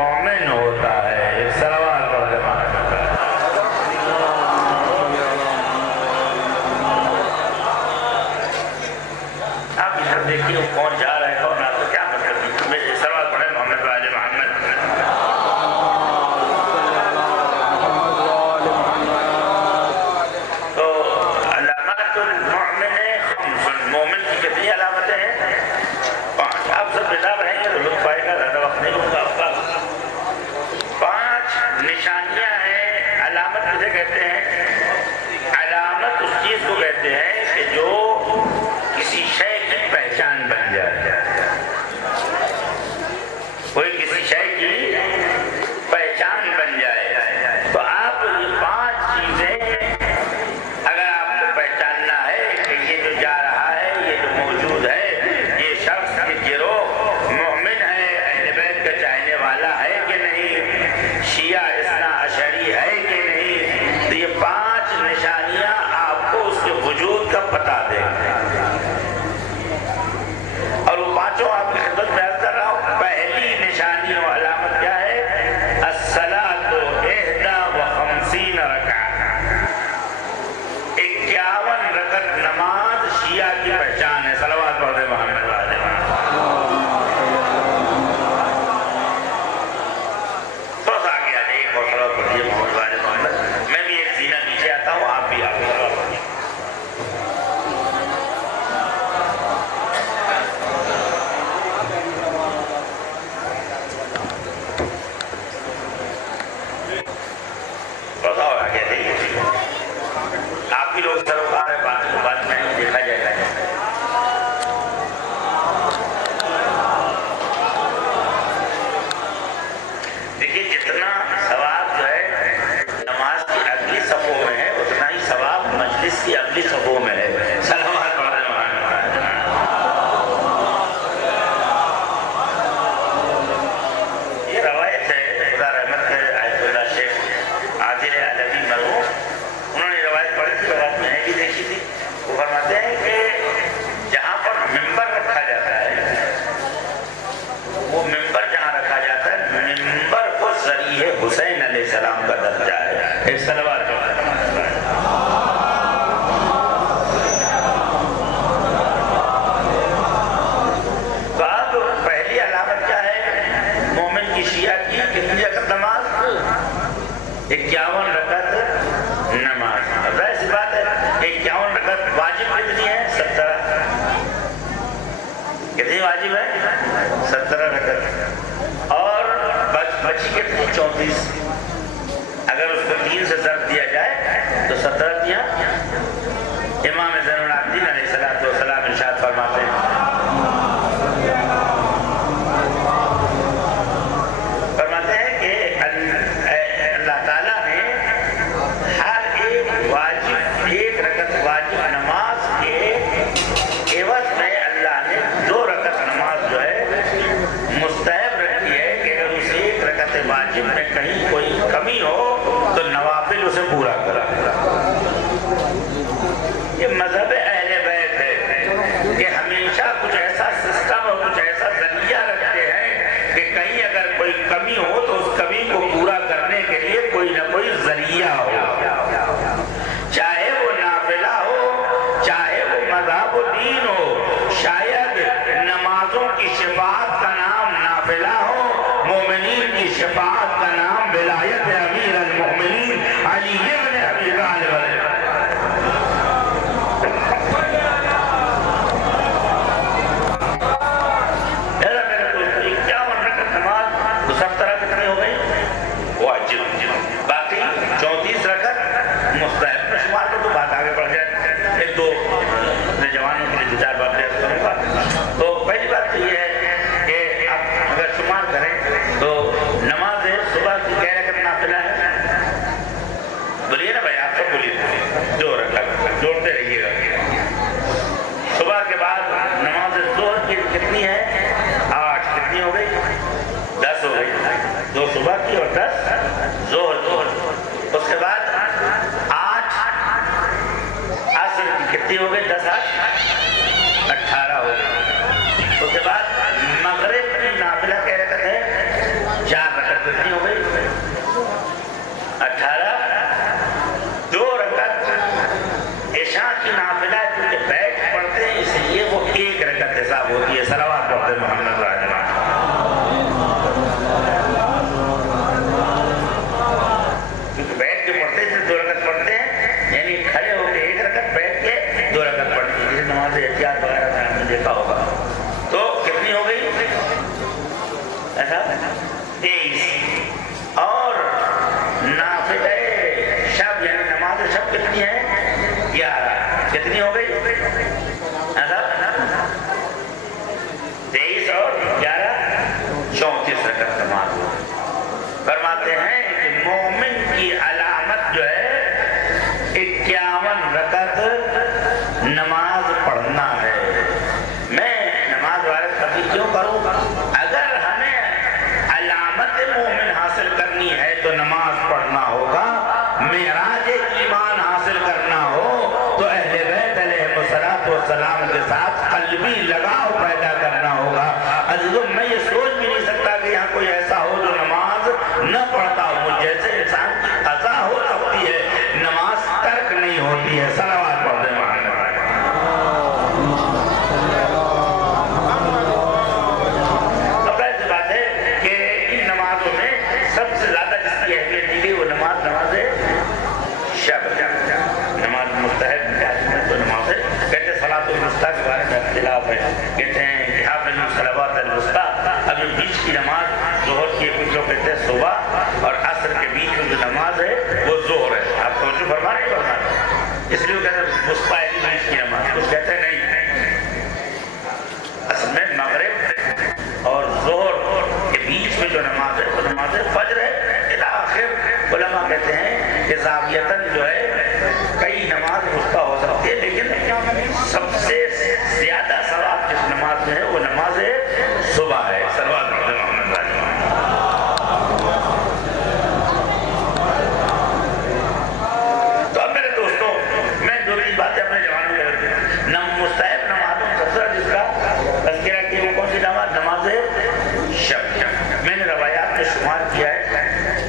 مومن ہوتا ہے. ایک صلوات پڑھ دے آپ ادھر دیکھیے کون جا رہا ہے کون آپ کو کیا مطلب میرے صلوات پڑھے محمد و آل محمد. تو علامات المؤمن مومن کی کتنی علامتیں ہیں؟ 5. آپ سب کتاب رہیں گے تو لطف آئے گا، زیادہ وقت نہیں ہوگا آپ کا. 5 نشانیاں ہیں. علامت کسے کہتے ہیں؟ علامت اس چیز کو کہتے ہیں کہ جو کسی شے کی پہچان بن جائے. کوئی کسی شے کی پہچان بن جائے. تو آپ یہ 5 چیزیں اگر آپ کو پہچاننا ہے کہ یہ جو جا رہا ہے، یہ جو موجود ہے، یہ شخص یہ گروہ مومن ہے، اہل بیت کا چاہنے والا ہے کہ نہیں، شیعہ اثنا عشری ہے کہ نہیں، تو یہ 5 نشانیاں آپ کو اس کے وجود کا پتہ دیں گے. اور وہ 5 آپ کی خدمت میں عرض کر رہا ہوں. پہلی نشانی و علامت کیا ہے؟ الصلاۃ 51 رکعۃ. 51 رکعت نماز شیعہ کی پہچان ہے. صلوات پڑھ دے محمد و آل محمد. بس آگے آ جائیے. بہت صلوات پڑھیے محمد و آل محمد. میں بھی ایک زینہ نیچے آتا ہوں، آپ بھی آپ صلوات پڑھیے. آپ بھی لوگ سروکار ہے، بعد میں دیکھا جائے گا. دیکھیے جتنا ثواب جو ہے نماز کی اگلی صفوں میں ہے، اتنا ہی ثواب مجلس کی اگلی صفوں میں ہے. صلوات پڑھ دیں محمد. یہ روایت ہے خدا رحمت ہے آیت اللہ شیخ عادل علوی مرحوم، انہوں نے روایت پڑھی تھی، روایت میں نے بھی دیکھی تھی. وہ فرماتے ہیں کہ جہاں پر ممبر رکھا جاتا ہے، وہ ممبر جہاں رکھا جاتا ہے، ممبر کو ذریعہ حسین علیہ السلام کا درجہ ہے. ایک صلوات پڑھ دیں. تو اب پہلی علامت کیا ہے مومن کی شیعہ کی؟ کتنی رکعت نماز؟ 51 رکعت نماز. ظاہر سی بات ہے 51 رکعت. واجب کتنی ہے؟ 17. کتنی واجب ہے؟ 17 رکعت. اور بچی کتنی؟ 34. اگر اس کو 3 سے ضرب دیا جائے تو 17 دیا. امام زین العابدین علیہ السلام ارشاد فرماتے ہیں کہ اللہ تعالیٰ نے ہر ایک واجب، 1 رکعت واجب نماز کے عوض میں اللہ نے 2 رکعت نماز جو ہے مستحب رکھی ہے کہ اگر اس 1 رکعت واجب میں کہیں کوئی کمی ہو تو نوافل اسے پورا کرا. یہ مذہب اہل بیت ہے کہ ہمیشہ کچھ ایسا سسٹم اور کچھ ایسا ذریعہ رکھتے ہیں کہ کہیں اگر کوئی کمی ہو تو اس کمی کو پورا کرنے کے لیے کوئی نہ کوئی ذریعہ ہو، چاہے وہ نافلہ ہو، چاہے وہ مذہب و دین ہو. شاید نمازوں کی شفاعت کا نام نافلہ ہو، مومنین کی شفاعت کا نام ولایت امیر المؤمنین علی بن ابی طالب ہے. باقی 34 رکعت مستحب میں شمار کر. تو بات آگے بڑھ جائے. 1-2 اپنے جوانوں کے لیے 2-4 باتیں کروں گا. تو پہلی بات تو یہ ہے کہ آپ اگر شمار کریں تو نماز صبح کی کہہ رکعت نافلہ ہے. بولیے نا بھائی، آپ سب بولیے. 2 رکعت جوڑتے رہیے گا. صبح کے بعد نماز ظہر کی کتنی ہے؟ 8. کتنی ہو گئی؟ 10 ہو گئی. 2 صبح کی اور 10 ظہر. اس کے بعد 8 عصر کی. کتنی ہو گئی؟ 10 8 18 ہو گئی. اس کے بعد مغرب کی نافلہ کہہ رکعت ہے 4 رکعت. فرماتے ہیں کہ مومن کی علامت جو ہے 51 رکعت نماز پڑھنا ہے۔ میں نماز والے کبھی کیوں کروں؟ اگر ہمیں علامت مومن حاصل کرنی ہے تو نماز پڑھنا ہوگا، معراج ایمان حاصل کرنا ہو تو اہل بیت علیہ السلام کے ساتھ قلبی لگاؤ پیدا کرنا ہوگا۔ عزیزوں، میں یہ سوچ بھی نہیں سکتا کہ یہاں کوئی ایسا ہو جو نماز نہ پڑھتا ہو۔ مجھ جیسے انسان کی قضا ہو سکتی ہے، نماز ترک نہیں ہوتی ہے۔ صلوات پڑھ دیں محمد۔ اب ایسی بات ہے کہ ان نمازوں میں سب سے زیادہ جس کی اہمیت دی گئی وہ نماز شب، نماز مستحب تو نماز ہے۔ کہتے ہیں صلاۃ الوسطیٰ کے بارے میں اختلاف ہے، کہتے ہیں کہ حافظوا الصلوات الوسطیٰ، ابھی بیچ کی نماز ظہر کی، کچھ لوگ کہتے ہیں صبح اور عصر کے بیچ میں جو نماز ہے وہ ظہر ہے۔ آپ توجہ فرما نہیں فرما، اس لیے وہ کہتے ہیں وسطیٰ ہے بیچ کی نماز، کچھ کہتے ہیں نہیں، اصل میں مغرب اور ظہر کے بیچ میں جو نماز ہے وہ نماز فجر ہے۔ الی آخر علماء کہتے ہیں کہ زاویتاً جو ہے کئی نماز وسطیٰ ہو سکتی ہے، لیکن سب سے زیادہ ثواب جس نماز میں ہے وہ نماز صبح ہے۔ صلوات محمد علیہ۔ تو اب میرے دوستوں، میں جو بھی باتیں اپنے جوانوں میں کرتی ہوں، مستحب نمازوں سلسلہ جس کا تذکرہ کیا وہ کون سی نماز؟ نماز شب۔ میں نے روایات میں شمار کیا ہے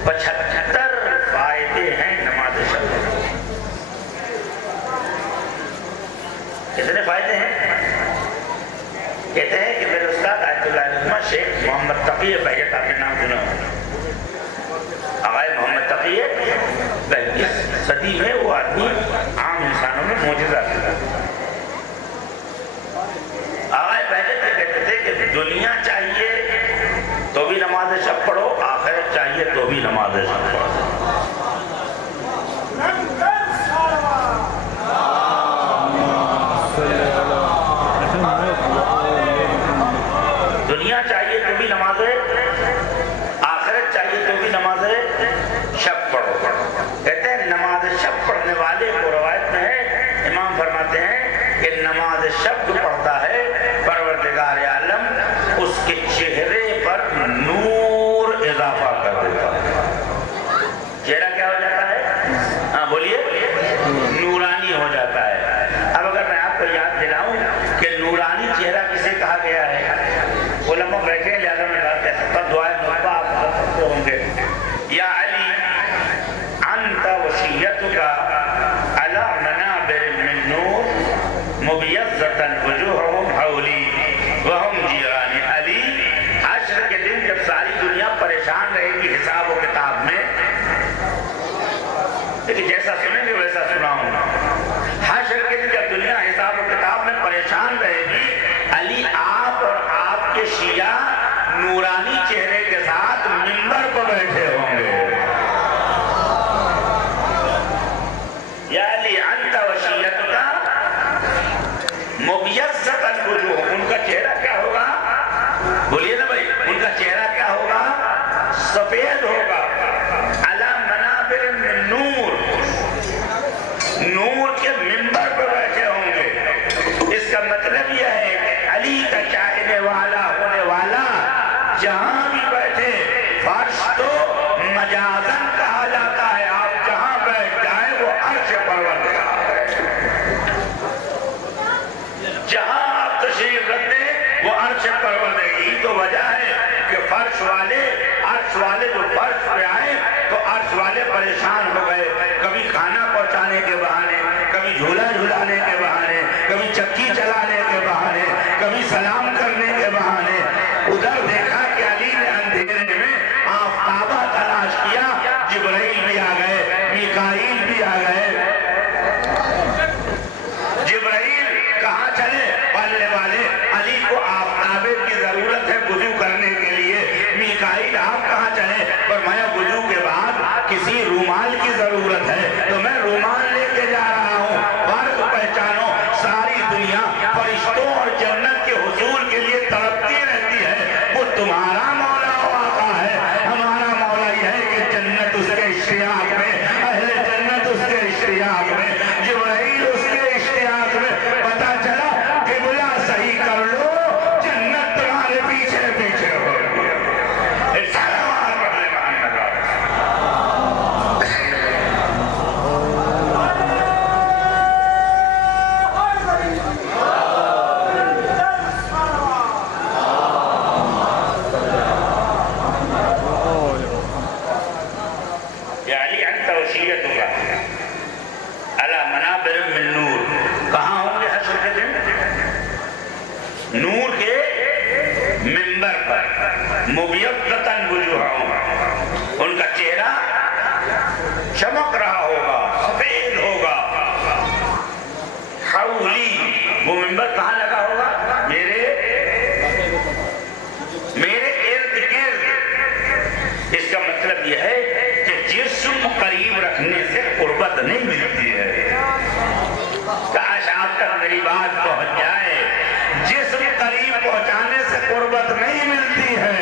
75 فائدے ہیں نماز شب۔ کتنے فائدے ہیں؟ کہتے ہیں کہ میرے استاد آیت اللہ علمہ شیخ محمد تقی بہیت، آپ نے نام سنا آغائے محمد تقی اس صدی میں وہ آدمی عام انسانوں میں معجزہ تھا۔ آغائے بہیت کہتے تھے کہ دنیا چاہیے تو بھی نماز شب پڑھو، آخرت چاہیے تو بھی نماز شب پڑھو۔ دنیا چاہیے تو بھی نماز، آخرت چاہیے تو بھی نماز شب پڑھو۔ کہتے ہیں نماز شب پڑھنے والے کو روایت میں ہے، امام فرماتے ہیں کہ نماز شب جو پڑھتا ہے پروردگار عالم اس کے چہرے پر نور اضافہ کر دیتا ہے۔ چہرہ کیا ہو جاتا ہے؟ ہاں بولیے، نورانی ہو جاتا ہے۔ اب اگر میں آپ کو یاد دلاؤں کہ نورانی چہرہ کسے کہا گیا ہے، علماء بیٹھے ہیں لہذا میں بات کہہ سکتا ہوں، دعائے مصطفیٰ آپ کر سکتے ہوں گے۔ یا علی انت وصیتک علی منابر من نور مبیضۃ وجوہہم حولی وہم جیران۔ علی، حشر کے دن جب ساری دنیا پریشان رہے گی حساب و کتاب میں، لیکن جیسا سنیں گے ویسا سناؤں گا، حشر کے دن جب دنیا حساب و کتاب میں پریشان رہے گی، علی آپ اور آپ کے شیعہ نورانی چہرے کے ساتھ منبر پر بیٹھے ہوں گے۔ یا علی انت وشیتک مبیضۃ الوجوہ، ان کا چہرہ کیا ہوگا؟ بولیے نا بھائی، ان کا چہرہ کیا ہوگا؟ سفید ہوگا۔ علی منابر من نور، نور کے منبر پر بیٹھے ہوں گے۔ اس کا مطلب یہ ہے کہ علی کا چاہنے والا ہونے والا جہاں بھی بیٹھے، فرش تو مجازن کہا جاتا ہے، آپ جہاں بیٹھ جائیں وہ عرش پروردگار ہے۔ جہاں آپ تشریف رکھتے وہ عرش پروردگار، یہی تو وجہ ہے کہ فرش والے، عرش والے جو فرش پہ آئے تو عرش والے پریشان ہو گئے، کبھی کھانا پہنچانے کے بہانے، کبھی جھولا جھولانے کے بہانے، کبھی چکی چلانے کے بہانے، کبھی سلام کرنے کے بہانے۔ ادھر دیکھا کہ علی نے اندھیرے میں آفتابہ تلاش کیا، جبرائیل بھی آ گئے، میکائیل بھی آ گئے۔ جبرائیل کہاں چلے؟ پلنے والے، علی کو آفتابے کی ضرورت ہے وضو کرنے کے لیے۔ میکائیل آپ کہاں چلے؟ فرمایا وضو کے بعد کسی رومال کی ضرورت ہے تو میں رومال لے کے جا رہا ہوں۔ فرق پہچانو، ساری دنیا فرشتوں اور جنت کے حصول کے لیے تڑپتی رہتی ہے، وہ تمہارا مولا و آقا ہے، ہمارا مولا یہ ہے کہ توشیت ہوگا علی منابر من نور. کہاں ہوں گے حشر کے دن؟ نور کے منبر پر. مبیضۃ وجوہہم، ان کا چہرہ چمک رہا ہوگا، سفید ہوگا. حولی، وہ منبر کہاں لگا ہوگا؟ میرے ارد گرد. اس کا مطلب یہ ہے کہ جسم قریب رکھنے سے قربت نہیں ملتی ہے. کاش آپ تک میری بات پہنچ جائے. جسم قریب پہنچانے سے قربت نہیں ملتی ہے.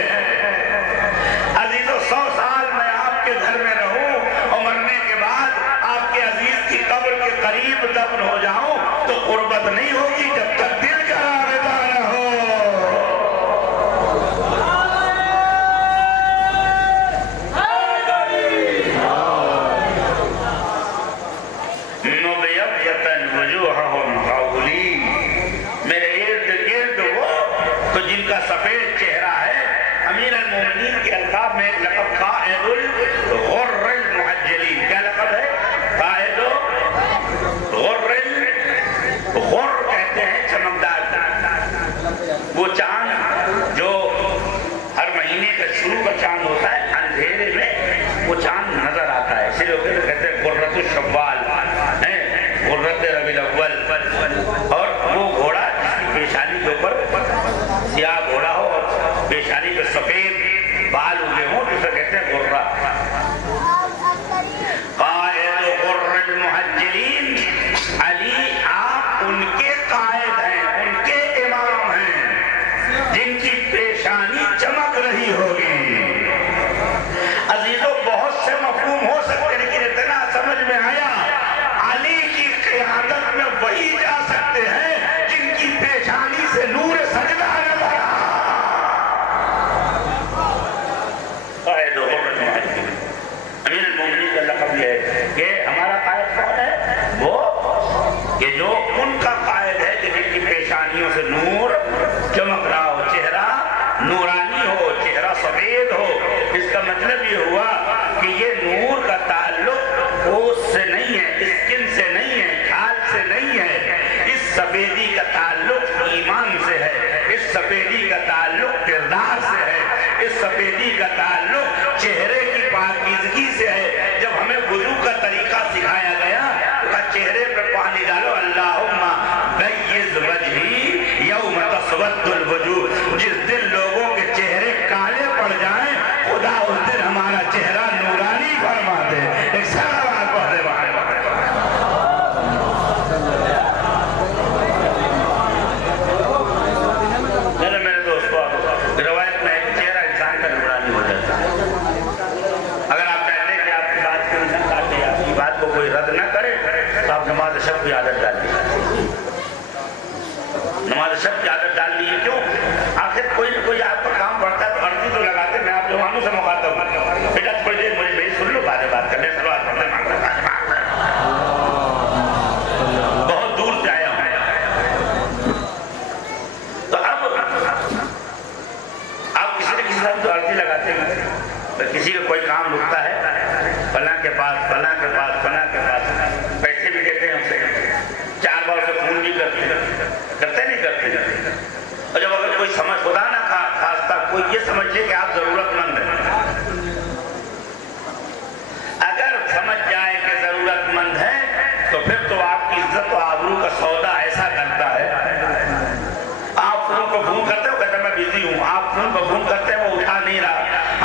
عزیزو 100 سال میں آپ کے گھر میں رہوں اور مرنے کے بعد آپ کے عزیز کی قبر کے قریب دفن ہو جاؤں تو قربت نہیں ہوگی جب تک دل کا رابطہ نہ ہو. میرے ارد گرد وہ تو جن کا سفید چہرہ ہے. امیر المومنین کے القاب میں ایک لقب قائد الغر المحجلین. کیا لقب ہے؟ قائد الغر غر کہتے ہیں چمکدار. وہ چاند جو ہر مہینے کا شروع کا چاند ہوتا ہے، اندھیرے میں وہ چاند نظر آتا ہے. اسی لیے کہتے ہیں قرۃ الشوال، قرۃ ربیع الاول. اور وہ گھوڑا جس کی پیشانی کے اوپر سیاہ گھوڑا ہو اور پیشانی پہ سفید بال اگے ہوں تو اسے کہتے ہیں غرہ. قائد غر المحجلین، علی آپ ان کے قائد ہیں، ان کے امام ہیں جن کی پیشانی چمک رہی ہوگی. عزیزوں بہت سے مفہوم ہو سکتے لیکن اتنا سمجھ میں آیا علی کی قیادت میں وہی جا سکتے ہیں جن کی پیشانی سے نور سجدہ نظر آ. قائد غر المحجلین. امیر المومنین کا لقب یہ ہے کہ ہمارا قائد کون ہے؟ وہ کہ جو ان کا قائد ہے کہ جن کی پیشانیوں سے نور چمک رہا ہو، چہرہ نورانی ہو، چہرہ سفید ہو. اس کا مطلب یہ ہوا کہ یہ نور کا تعلق پوست سے نہیں ہے، اسکن سے نہیں ہے، کھال سے نہیں ہے. اس سفیدی کا تعلق ایمان سے ہے، اس سفیدی کا تعلق کردار سے ہے، اس سفیدی کا تعلق چہرے کی پاکیزگی سے ہے. جب ہمیں وضو کا طریقہ سکھایا گیا تو چہرے پر پانی ڈالو، اللہم بیض وجہی یوم تسود الوجوہ. جس دن لوگوں کے چہرے کالے پڑ جائیں خدا اس دن ہمارا چہرہ نورانی فرما دے. ایک سلام پڑھ دے باہر. میرے دوستو، روایت میں ایک چہرہ انسان کا نورانی ہو جاتا ہے. اگر آپ چاہتے ہیں کہ آپ کی بات کوئی نہ کاٹے، آپ کی بات کو کوئی رد نہ کرے تو آپ نماز شب کی عادت ڈالیے. نماز شب کی عادت ڈال لیجیے. کیوں؟ آخر کوئی نہ کوئی آپ کا کام بڑھتا ہے تو عرضی تو لگاتے. میں آپ جوانوں سے مخاطب ہوں، بیٹا تھوڑی دیر مجھے میری سن لو، بات کرنے سلوات پڑھنے مانگنا بہت دور سے آیا ہوں. تو اب آپ کسی نہ کسی طرح تو عرضی لگاتے ہیں. کسی کا کوئی کام رکتا ہے، فلاں کے پاس فلاں کے پاس فلاں کے پاس، پیسے بھی دیتے ہیں اسے، 4 بار اسے فون بھی کرتے نہیں کرتے. اور جب اگر کوئی سمجھ خدا نہ خاصتا کوئی یہ سمجھ لے کہ آپ ضرورت مند ہیں، اگر سمجھ جائے کہ ضرورت مند ہے تو پھر تو آپ کی عزت و آبرو کا سودا ایسا کرتا ہے. آپ فون کو فون کرتے ہو، کہتے میں بیزی ہوں. آپ فون کو فون کرتے ہیں، وہ اٹھا نہیں رہا.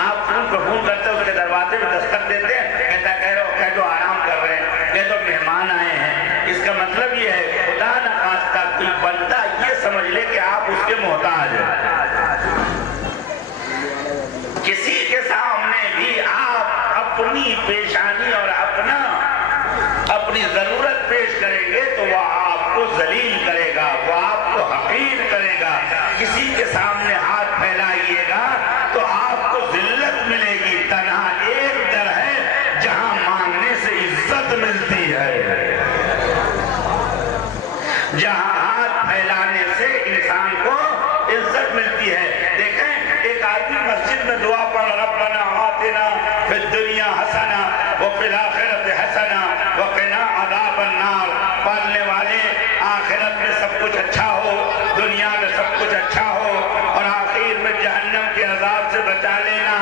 آپ فون کو فون کرتے ہو، اس کے دروازے میں دستک دیتے ہیں، کہتا کہہ دو آرام کر رہے ہیں، کہہ دو مہمان آئے ہیں. اس کا مطلب یہ ہے خدا نہ خواستہ کوئی بندہ یہ سمجھ لے کہ آپ اس کے محتاج ہیں. کسی کے سامنے بھی آپ اپنی پیشانی اور اپنی ضرورت پیش کریں گے تو وہ آپ کو ذلیل کرے گا، وہ آپ کو حقیر کرے گا. کسی کے سامنے ہاتھ پھیلائیے گا تو آپ کو ذلت ملے گی. تنہا ایک در ہے جہاں مانگنے سے عزت ملتی ہے، جہاں ہاتھ پھیلانے سے انسان کو عزت ملتی ہے. دیکھیں ایک آدمی مسجد میں دعا پڑھ ربنا آتنا فی الدنیا حسنہ وفی الآخرۃ حسنہ وقنا عذاب النار۔ پالنے والے آخرت میں سب کچھ اچھا ہو، دنیا میں سب کچھ اچھا ہو، اور آخر میں جہنم کے عذاب سے بچا لینا۔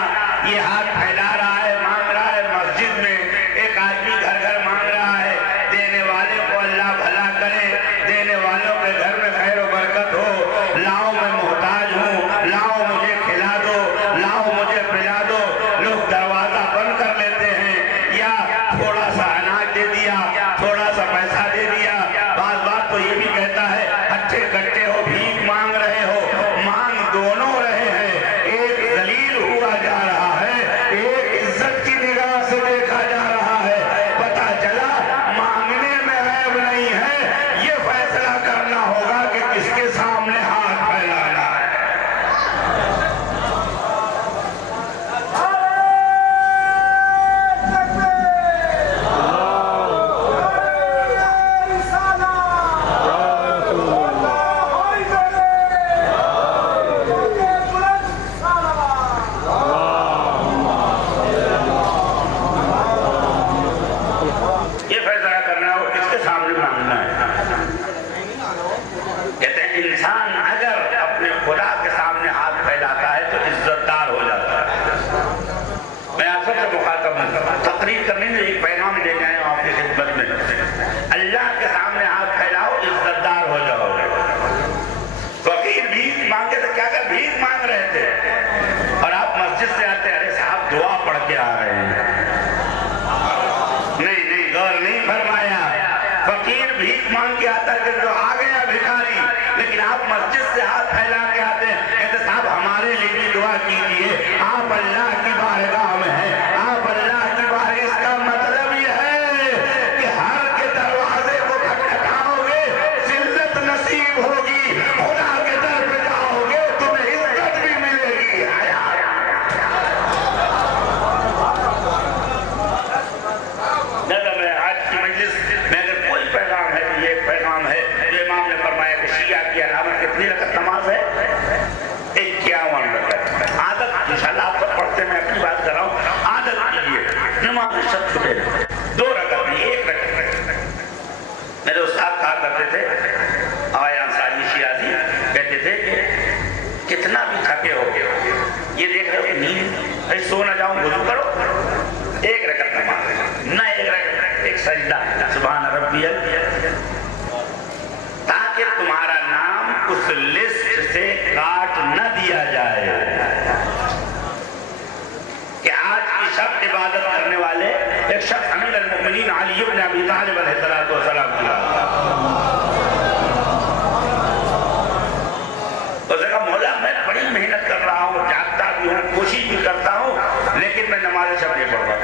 یہ ہاتھ پھیلا رہا ہے، مانگ رہا ہے مسجد میں، ایک آدمی گھر گھر مانگ رہا ہے، دینے والے کو اللہ بھلا کرے، دینے والوں کے گھر میں خیر و برکت ہو۔ لاؤ میں محتاج ہوں، لاؤ مجھے کھلا دو، لاؤ مجھے پلا دو۔ لوگ دروازہ بند کر لیتے ہیں، یا تھوڑا سا اناج دے دیا، تھوڑا سا پیسہ دے دیا۔ بعض بات تو یہ بھی کہتا ہے اچھے کٹے ہو، بھیک مانگ رہے ہو، مانگ دونوں رہے ہیں، ایک ذلیل ہوا جا رہا ہے، ایک عزت کی نگاہ سے دیکھا جا رہا ہے۔ پتہ چلا مانگنے میں عیب نہیں ہے، یہ فیصلہ کرنا ہوگا کہ کس کے سامنے ہاتھ پھیلانا ہے۔ یہ فیصلہ کرنا ہو کس کے سامنے مانگنا ہے۔ کہتے ہیں انسان اگر اپنے خدا کے سامنے ہاتھ پھیلاتا ہے تو عزت دار ہو جاتا ہے۔ میں آپ سب سے مخاطب ہوں، تقریر کرنے میں ایک پیغام لے کے آئے ہوں آپ کی خدمت میں۔ اللہ کے سامنے ہاتھ پھیلاؤ، عزت دار ہو جاؤ۔ فقیر بھیک مانگے تو کیا کہ بھیک مانگ رہے تھے، اور آپ مسجد سے آتے، ارے صاحب دعا پڑھ کے آ رہے ہیں۔ نہیں غور نہیں فرمایا، فقیر بھیک مانگ کے آتا ہے کہ جو آ گیا بھکاری، لیکن آپ مسجد سے ہاتھ پھیلا کے آتے ہیں، کہتے صاحب ہمارے لیے بھی دعا کیجئے، آپ اللہ کی بارگاہ میں ہیں، آپ اللہ کی بارگاہ۔ اس کا مطلب یہ ہے کہ ہر کے دروازے کو کھٹکھٹاؤ گے، ذلت نصیب ہوگی، خدا کے در پہ جاؤ گے، تمہیں عزت بھی ملے گی۔ پیغام ہے جو امام نے فرمایا کہ شیعہ کی علامت کتنی رکعت نماز ہے؟ 51 رکعت۔ عادت انشاءاللہ آپ سب پڑھتے، میں اپنی بات کر رہا ہوں، عادت کیجئے نماز شب چھوٹے 2 رکعت نہیں 1 رکعت۔ میرے استاد کہا کرتے تھے، آیا انصاری شیعہ کہتے تھے کہ کتنا بھی تھکے ہو یہ دیکھ رہے ہو کہ نیند سو نہ جاؤں، وضو کرو، 1 رکعت نماز، نہ 1 رکعت، ایک سجدہ سبحان ربی تاکہ تمہارا نام اس لسٹ سے کاٹ نہ دیا جائے کہ آج کی شب عبادت کرنے والے ایک شخص امیر المؤمنین علی بن ابی طالب علیہ السلام کی تو نے کہا مولا میں بڑی محنت کر رہا ہوں، جاگتا بھی ہوں، کوشش بھی کرتا ہوں، لیکن میں نماز شب نہیں پڑھ رہا۔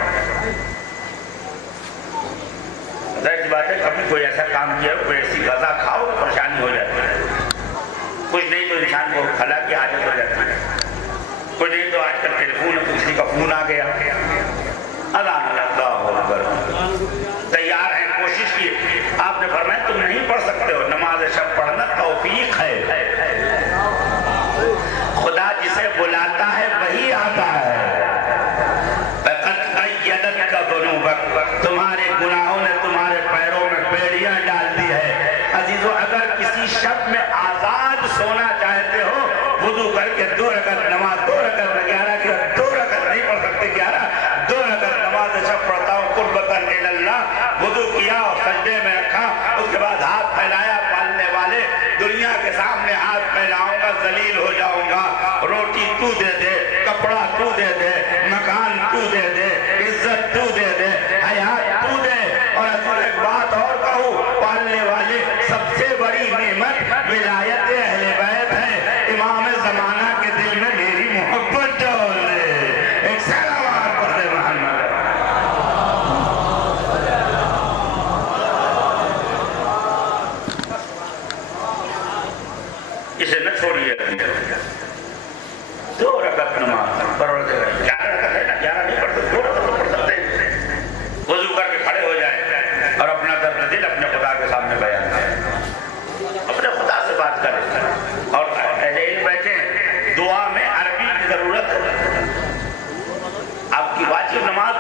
ظاہر سی بات ہے کبھی کوئی ایسا کام کیا ہو، کوئی ایسی غذا کھاؤ تو پریشانی ہو جاتی ہے، کچھ نہیں تو انسان کو خلا کی حاجت ہو جاتی ہے، کچھ نہیں تو آج کل ٹیلیفون ہے، کسی کا فون آ گیا، اللہ اکبر، تیار ہیں، کوشش کی۔ آپ نے فرمایا تم نہیں پڑھ سکتے ہو، نماز شب پڑھنا توفیق ہے، خدا جسے بلاتا ہے وہی آتا ہے۔ تمہارے گناہوں نے تمہارے پیروں میں بیڑیاں ڈال دی ہے۔ عزیزو اگر کسی شب میں آزاد سونا چاہتے ہو، وضو کر کے 2 رکعت نماز، 2 رکعت 11 کی 2 رکعت نہیں پڑھ سکتے 11، 2 رکعت نماز شب پڑھتا ہوں قربتاً اللہ، وضو کیا اور سجدے میں رکھا، اس کے بعد ہاتھ پھیلایا۔ پالنے والے دنیا کے سامنے ہاتھ پھیلاؤں گا، ذلیل ہو جاؤں گا، روٹی تو دے دے، کپڑا تو دے دے، مکان تو دے دے، عزت تو دے دے، حیات تو دے۔ اور ایک بات اور کہوں، پالنے والے سب سے بڑی نعمت ولایت اہل بیت ہے۔ امام زمانہ کے دل میں میری محبت ڈال دے، ایک سلوات پڑھ دے محمد۔ اسے نہ چھوڑیے، 2 رکعت نماز پروردگار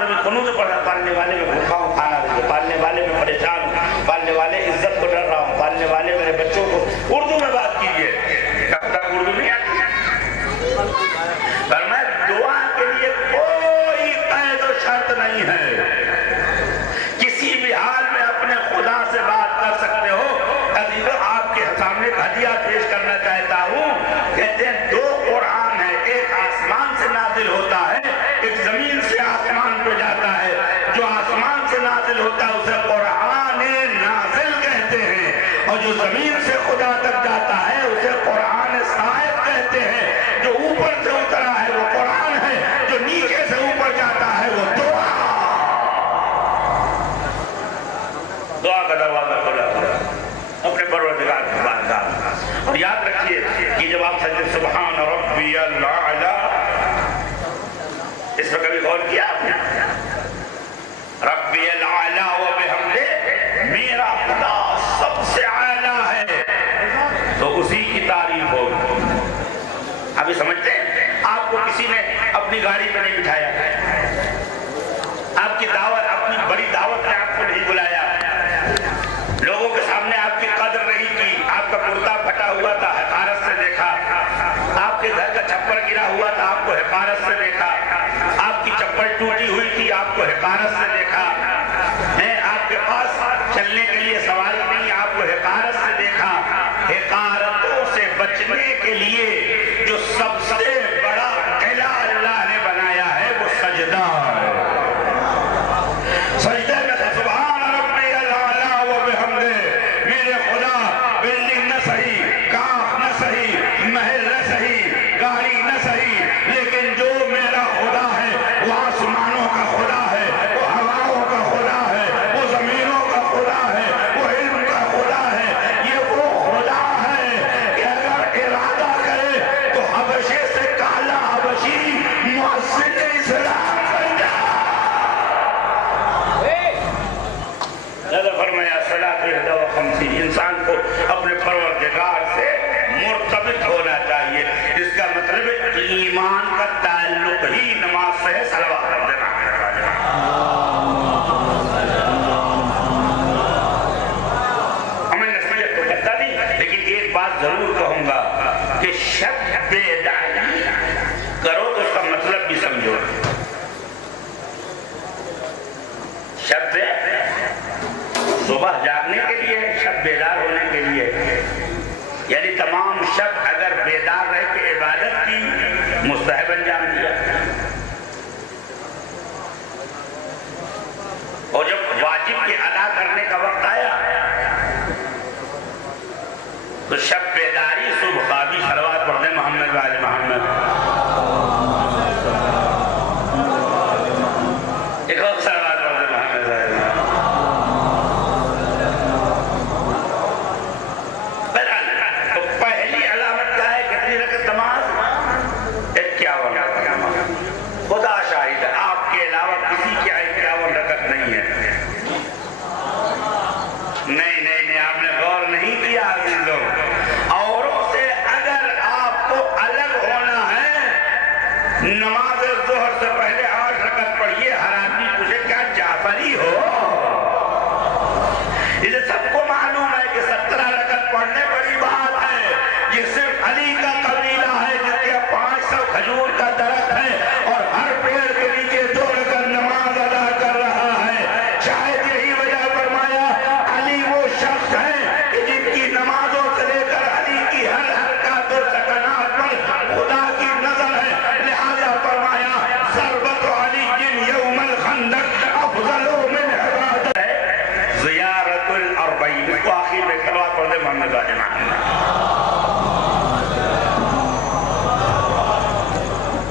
میں قنوت پڑھا، پالنے والے میں بھوکا ہوں کھانا دے، پالنے والے میں پریشان ہوں، پالنے والے عزت کو ڈر رہا ہوں، پالنے والے میرے بچوں کو اردو میں بات کیجیے، کب تک اردو نہیں آتی؟ فرمایا دعا کے لیے کوئی قید و شرط نہیں ہے، کسی بھی حال میں اپنے خدا سے بات کر سکتے ہو۔ عزیزو آپ کے سامنے ایک ہدیہ پیش کرنا چاہتا ہوں، کہتے ہیں دو قرآن ہے، ایک آسمان سے نازل ہوتا ہے، ایک زمین سے آسمان پہ جاتا ہے۔ جو آسمان سے نازل ہوتا ہے اسے قرآن نازل کہتے ہیں، اور جو زمین سے خدا تک جاتا ہے اسے قرآن صاعد کہتے ہیں۔ جو اوپر سے اترا ہے وہ قرآن ہے، جو نیچے سے اوپر جاتا ہے وہ دعا۔ دعا کا دروازہ کھلا اپنے پروردگار کی بارگاہ، اور یاد رکھیے کہ جب آپ سجدے سبحان ربی الاعلی، اس پر کبھی غور کیا آپ نے؟ ربی الاعلی و بحمدہ، میرا خدا سب سے اعلیٰ ہے، تو اسی کی تعریف ہوگی۔ ابھی سمجھتے ہیں؟ آپ کو کسی نے اپنی گاڑی پہ نہیں بٹھایا، آپ کی دعوت، اپنی بڑی دعوت میں آپ کو نہیں بلایا، لوگوں کے سامنے آپ کی قدر نہیں کی، آپ کا کرتا پھٹا ہوا تھا حقارت سے دیکھا، آپ کے گھر کا چھپر گرا ہوا تھا آپ کو حقارت سے دیکھا، آپ کی چپل ٹوٹی ہوئی تھی آپ کو حقارت سے دیکھا، آپ کے پاس چلنے کے لیے سواری نہیں آپ کو حقارت سے دیکھا۔ حقارتوں سے بچنے کے لیے جو سب سے بڑا قلعہ اللہ نے بنایا ہے وہ سجدہ ہے۔ سجدے میں سبحان ربی الاعلی و بحمدہ، میرے خدا بلڈنگ نہ صحیح، کاخ نہ صحیح، محل نہ صحیح، گاڑی نہ صحیح، لیکن جو میرا خدا ہے وہ آسمانوں کا خدا ہے، وہ ہواؤں کا خدا ہے، وہ زمینوں کا خدا ہے، وہ علم کا خدا ہے۔ یہ وہ خدا ہے کہ اگر ارادہ کرے تو حبشے سے کالا حبشی محسن اسلام بن جائے۔ فرمایا صلاۃ 51 انسان کو اپنے پروردگار سے مرتبط ہونا چاہیے۔ اس کا مطلب ہے ایمان کا تعلق ہی نماز سے ہے۔ صلوات پڑھ دینا۔ ہمیں نصیحت تو کرتا نہیں، لیکن ایک بات ضرور کہوں گا کہ شب بیداری کرو تو اس کا مطلب بھی سمجھو۔ شب صبح جاگنے کے لیے، شب بیدار ہونے کے لیے، یعنی تمام شب اگر بیدار رہ کے عبادت کی، مستحب انجام دیا، اور جب واجب کے ادا کرنے کا وقت آیا تو شب بیداری صبح خوابی۔ صلوات پڑھ دیں محمد و آل محمد۔ ایک اور صلوات پڑھ دیں محمد و آل محمد۔ تو پہلی علامت کیا ہے؟ کتنی رکعت نماز؟ 51 رکعت نماز۔ خدا شاہد ہے آپ کے علاوہ کسی کی 51 رکعت نہیں ہے۔ نہیں، آپ نے غور نہیں کیا عزیزوں۔ اوروں سے اگر آپ کو الگ ہونا ہے، نماز ظہر سے پہلے 8 رکعت پڑھیے۔ ہر آدمی پوچھے کیا جعفری ہو؟ اسے سب کو معلوم ہے کہ 17 رکعت پڑھنے بڑی بات ہے۔ یہ صرف علی کا قبیلہ ہے جس کے 500 کھجور کا درخت ہے اور ہر پیڑ کے نیچے 2 رکعت نماز ادا کر رہا ہے۔ شاید یہی وجہ فرمایا علی وہ شخص ہے کہ جن کی نمازوں سے لے کر علی کی ہر حرکات و سکنات پر خدا کی نظر ہے، لہذا فرمایا ضربت علی یوم الخندق افضل من عبادت ہے زیارت الاربعین۔ اس کو آخر میں صلوات پڑھ دیں محمد و آل محمد۔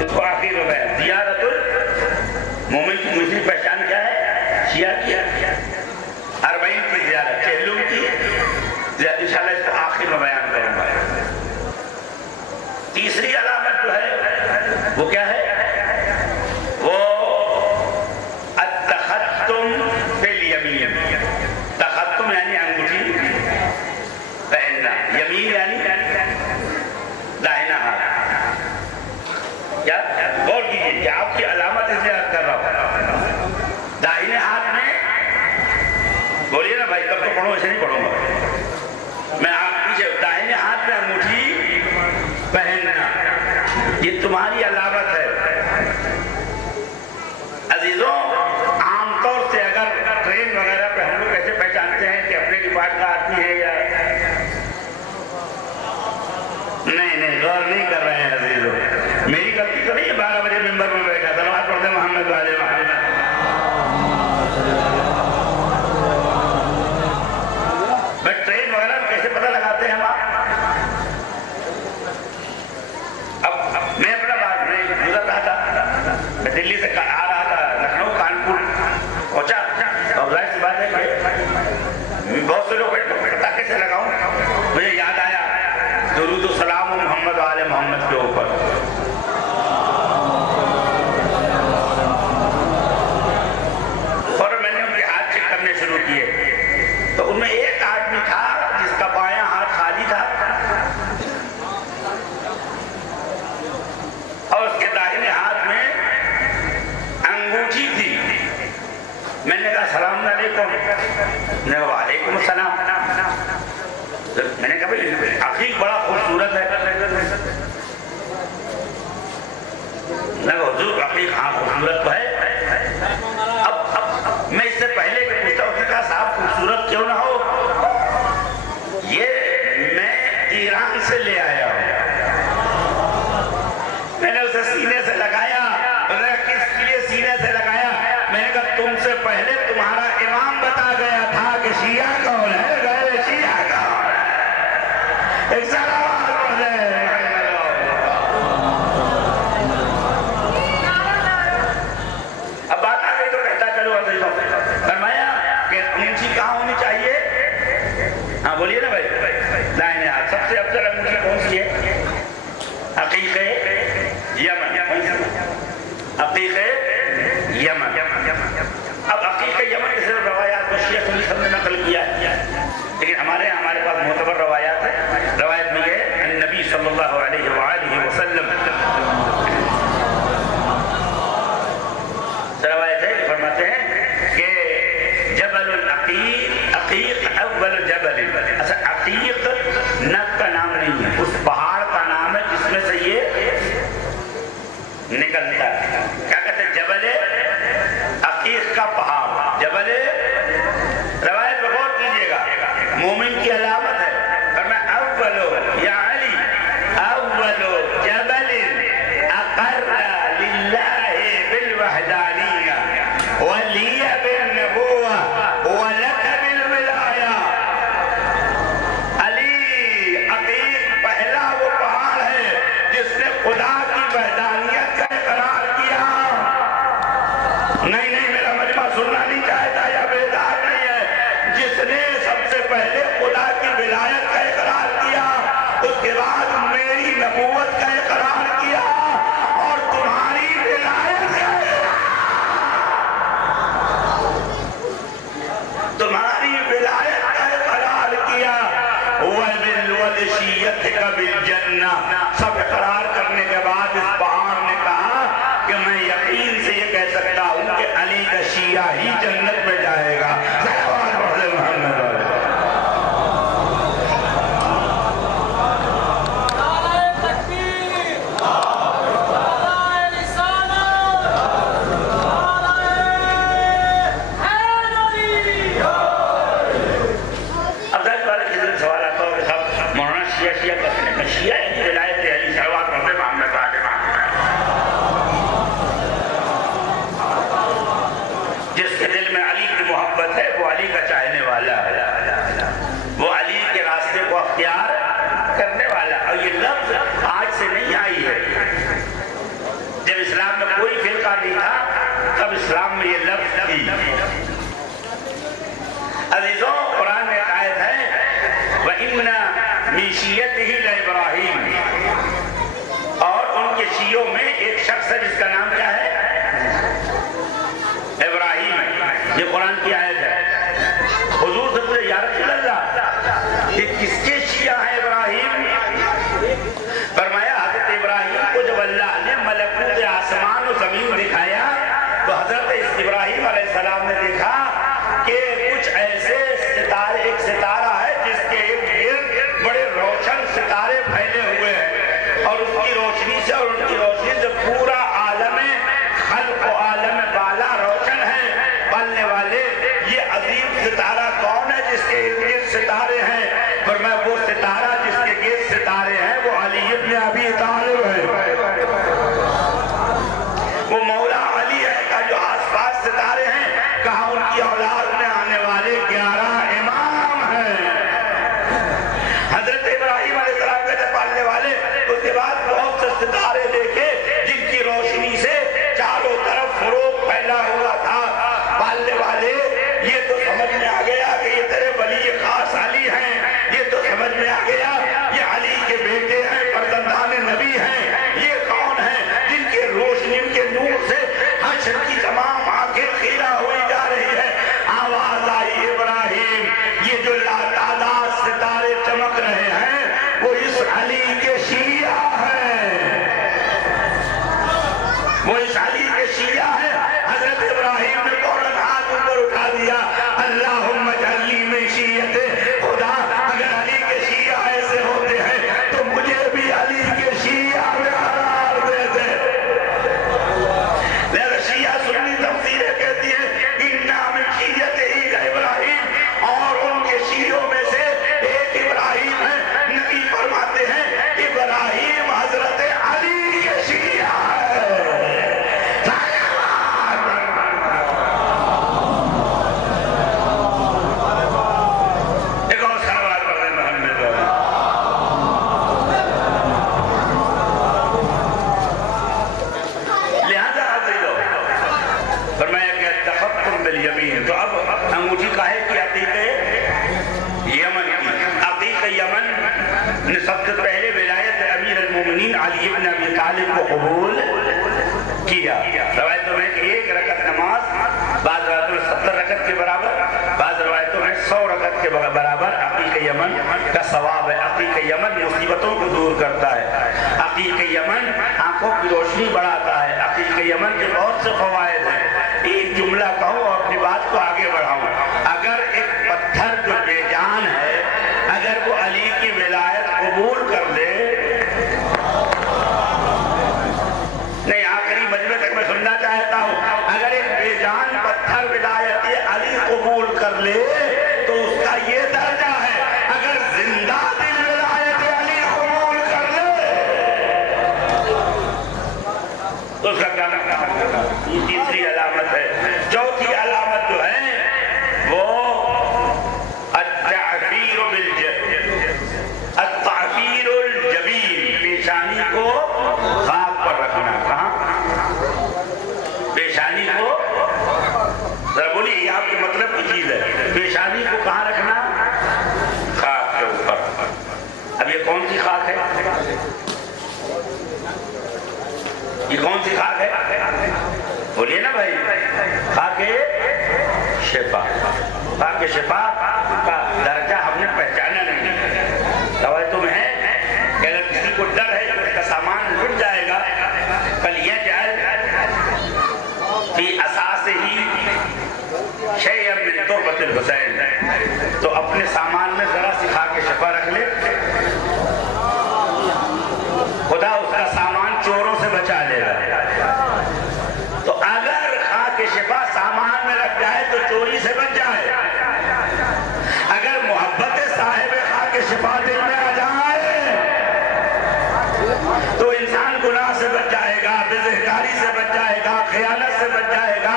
اس کو آخر میں بیان زیارت المومن کی دوسری پہچان کیا ہے؟ شیعہ کی 40 کی زیارت، چہلم کی زیارت، انشاءاللہ اس کو آخر میں بیان کروں گا۔ تیسری علامت جو ہے وہ کیا ہے؟ وہ التختم بالیمین۔ تختم یعنی انگوٹھی پہننا، یمین یعنی دائنا ہاتھ۔ کیا غور کیجیے کہ آپ کی علامت اس لیے کر رہا ہوں نہیں پڑھوں گا. میں آپ پیچھے دائیں ہاتھ میں انگوٹھی پہننا یہ تمہاری علامت ہے. عزیزوں عام طور سے اگر ٹرین وغیرہ پہ ہم لوگ کیسے پہچانتے ہیں کہ اپنے ڈپارٹ کا آدمی ہے یا نہیں غور نہیں کر رہے ہیں. عزیزوں میری غلطی تو نہیں ہے 12 بجے ممبر میں بیٹھا صلوات پڑھتے محمد والے محمد. بس ٹرین وغیرہ کیسے پتہ لگاتے ہیں ہم آپ. اب میں اپنا بات میں گزر رہا تھا میں دلی سے آ رہا تھا لکھنؤ کانپور پہنچا اور ظاہر سی بات ہے کہ بہت سے لوگ پتہ کیسے لگاؤں. مجھے یاد آیا درود و سلام محمد والے محمد کے اوپر. اور میں نے ان کے ہاتھ چیک کرنے شروع کیے تو ان میں ایک آدمی تھا جس کا بایاں ہاتھ خالی تھا اور اس کے داہنے ہاتھ میں انگوٹھی تھی. میں نے کہا السلام علیکم. نے کہا وعلیکم السلام. میں نے کہا بھائی عقیق بڑا خوبصورت ہے. میں کہا حضور عقیق ہاں خوبصورت تو ہے. اب میں اس سے پہلے کہ پوچھتا اس نے کہا صاحب خوبصورت کیوں نہ ہو یہ میں ایران سے لے آیا ہوں. میں نے اسے سینے سے لگایا. اس نے کس لیے سینے سے لگایا. میں نے کہا تم سے پہلے تمہارا امام بتا گیا تھا کہ شیعہ کون ہے غیر شیعہ کون ہے. ایک سلام اب بات آ گئی تو کہتا چلو فرمایا کہ انگوٹھی کہاں ہونی چاہیے. ہاں بولیے نا بھائی. دائیں ہاتھ سب سے افضل انگوٹھی کون سی ہے. عقیق یمن. عقیق یمن. اب عقیق یمن کے صرف روایات کو شیعہ سنی سب نے نقل کیا ہے لیکن ہمارے پاس معتبر روایات ہے. روایت میں یہ النبی صلی اللہ علیہ وآلہ وسلم روایت ہے فرماتے ہیں کہ جبل العقیق عقیق اول جبل. اچھا عقیق نب کا نام نہیں ہے اس پہاڑ کا نام ہے جس میں سے یہ نکلتا ہے. کیا کہتے ہیں جبل عقیق کا پہاڑ. جبل روایت میں غور کیجیے گا مومن کی علامت ہے. فرمایا اول یا علی اول جبل اقر للہ بالوحدانیہ ولی بالنبوہ ولک بالولایہ. علی عقیق پہلا وہ پہاڑ ہے جس نے خدا کی وحدانیت کا اقرار کیا. نہیں میرا مجمع سننا نہیں چاہتا یا بیدار نہیں ہے. جس نے سب سے پہلے خدا کی ولایت کا اقرار کیا اس کے بعد میری نبوت کا اقرار کیا اور تمہاری ولایت کا اقرار کیا. وَبِالْوَلْشِيَّتِكَ بِالْجَنَّةِ. سب اقرار کرنے کے بعد اس پہاڑ نے کہا کہ میں یقین سے یہ کہہ سکتا ہوں کہ علی کا شیعہ ہی جنت میں جائے گا. محمد اسلام میں یہ لفظ تھی. عزیزوں قرآن میں آیت ہے وَإِنَّ مِن شِيَّتِهِ لَإِبْرَاهِيمَ. اور ان کے شیعوں میں ایک شخص ہے جس کا نام کیا ہے ابراہیم ہے. یہ قرآن کی آیت ہے. حضور سے پوچھے یا رسول اللہ یہ کس کے شیعہ ہیں ابراہیم. فرمایا حضرت ابراہیم کو جب اللہ نے ملکوت آسمان و زمین دکھایا تو حضرت ابراہیم علیہ السلام نے دیکھا کہ کچھ ایسے ستارے ایک ستارے ستارے ہیں، کہا ان کی اولاد میں آنے والے 11 امام ہیں۔ حضرت ابراہیم علیہ السلام کے پالنے والے، اس کے بعد بہت سے ستارے دیکھے جن کی روشنی سے چاروں طرف فروغ پھیلا ہوا تھا۔ پالنے والے یہ تو سمجھ میں آ گیا کہ یہ تیرے ولی خاص علی ہیں، یہ تو سمجھ میں آ گیا یہ علی کے بیٹے ہیں، فرزندان نبی ہیں۔ یہ کون ہیں جن کے روشنی کے نور سے حشر کی تمام آنکھیں خیرہ ہوئی جا رہی ہے؟ آواز آئی ابراہیم، یہ جو لاتعداد ستارے چمک رہے ہیں وہ اس علی کے شیعہ ہیں، وہ اس علی کے شیعہ ہیں۔ حضرت ابراہیم نے فوراً ہاتھ اوپر اٹھا دیا، اللہم اجعلنی من شیعتے، خدا اگر علی کے شیعہ ایسے ہوتے ہیں تو مجھے بھی علی کے شیعہ میں قرار دے دے۔ لہذا شیعہ سنی تفسیریں کہتی ہیں اِنَّا مِن شِیعَتِهِ ابراہیم، اور ان کے شیعوں میں سے ایک ابراہیم ہے۔ نبی فرماتے ہیں ابراہیم حضرت علی کے شیعہ ہے۔ ایک اور سوال پڑھ رہے محمد، لہذا فرمایا کہ تفکر بالیمین، تو اب انگوٹھی کاہے کی عقیق یمن کی؟ عقیق یمن نے سب سے پہلے ولایت امیر المومنین علی بن ابی طالب کو قبول کیا۔ روایتوں میں ایک رکعت نماز، بعض روایتوں میں 70 رکعت کے برابر، بعض روایتوں میں 100 رکعت کے برابر عقیق یمن کا ثواب ہے۔ عقیق یمن مصیبتوں کو دور کرتا ہے، عقیق یمن آنکھوں کی روشنی بڑھاتا ہے، عقیق یمن کے بہت سے فوائد ہیں۔ ایک جملہ کہوں اور اپنی بات کو آگے بڑھاؤں، اگر ایک پتھر جو بے جان ہے اگر وہ علی کی ولایت قبول کر لے، نہیں آخری مجمع تک میں سننا چاہتا ہوں، اگر ایک بے جان پتھر ولایت علی قبول کر لے تو اس کا یہ درجہ ہے، اگر زندہ دل ولایت علی قبول کر لے تو اس کا کیا مطلب؟ یہ تیسری علامت ہے۔ چوتھی علامت جو ہے وہ التعفیر التعفیر الجبین، پیشانی کو خاک پر رکھنا۔ کہاں؟ پیشانی کو، ذرا بولیے یہ آپ کے مطلب کی چیز ہے، پیشانی کو کہاں رکھنا؟ خاک کے اوپر۔ اب یہ کون سی خاک ہے؟ یہ کون سی خاک ہے؟ بولیے نا بھائی، خاک شفا۔ خاک شفا کا درجہ ہم نے پہچانا نہیں۔ روایتوں میں ہے کہ اگر کسی کو ڈر ہے کہ اس کا سامان لٹ جائے گا، فَلْيَجْعَلْ فِي أَسَاسِهِ شَيْئًا مِّن تُرْبَةِ الْحُسَيْنِ، تو اپنے سامان میں ذرا سی خاک شفا رکھ لے، خدا اس کا سامان چوروں سے بچا لے گا۔ تو اگر خاک شفا سامان میں رکھ جائے تو چوری سے بچ جائے، اگر محبت صاحب خاک شفا دل میں آ جائے تو انسان گناہ سے بچ جائے گا، بزہکاری سے بچ جائے گا، خیانت سے بچ جائے گا،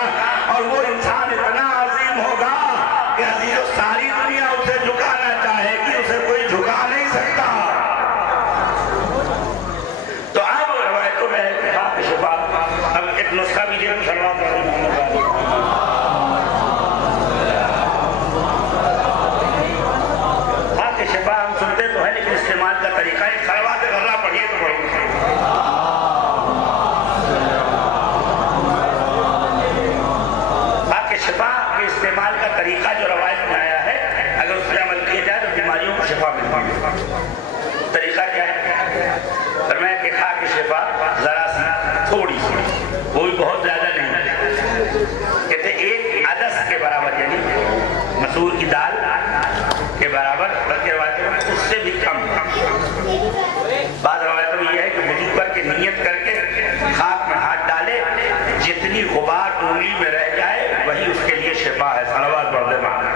اور وہ انسان اتنا عظیم ہوگا کہ عزیزو ساری دنیا اسے جھکانا چاہے گی، اسے کوئی جھکا نہیں سکتا۔ تو اب روایتوں میں ہے خاک شفا، اب ایک نسخہ بھی دے سلوات خاک شفا ہم سنتے تو ہے لیکن استعمال کا طریقہ ایک سلوات غرہ پڑھیے تو پڑھوں۔ خاک شفا کے استعمال کا طریقہ جو روایت میں آیا ہے، اگر اس پہ عمل کیا جائے تو بیماریوں کو شفا ملتی ہے۔ طریقہ کیا ہے؟ فرمایا کہ خاک شفا ذرا سی تھوڑی سی، وہ بھی بہت زیادہ نہیں، کہتے ایک عدس کے برابر، یعنی مسور کی دال کے برابر، بلکہ روایتوں میں اس سے بھی کم۔ بعض روایتوں میں یہ ہے کہ وضو کر کے نیت کر کے خاک میں ہاتھ ڈالے، جتنی غبار انگلی میں رہ جائے وہی اس کے لیے شفا ہے۔ صلوات پڑھ دے مانا۔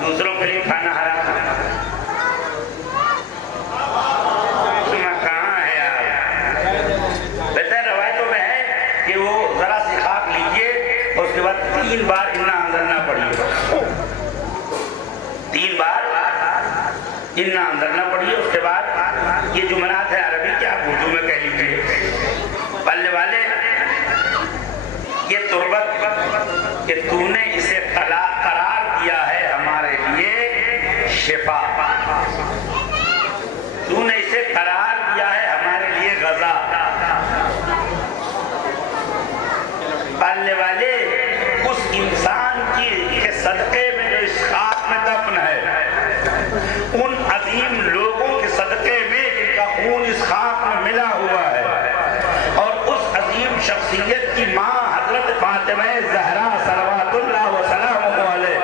دوسروں کے لیے کھانا حرام ہے، کہاں ہے یار؟ 3 بار انا انزلنا پڑھیے، 3 بار انا انزلنا پڑھیے. اس کے بعد یہ جملات ہے عربی کے، آپ اردو میں کہہ لیجیے. پلنے والے یہ تربت کہ تو نے اسے قرار دیا ہے ہمارے لیے شفا، تو نے اسے قرار دیا ہے ہمارے لیے غذا. پالنے والے اس انسان کے صدقے میں جو اس خاک میں دفن ہے، ان عظیم لوگوں کے صدقے میں جن کا خون اس خاک میں ملا ہوا ہے، اور اس عظیم شخصیت کی ماں حضرت فاطمہ زہرا صلوات اللہ وسلامہ علیہ،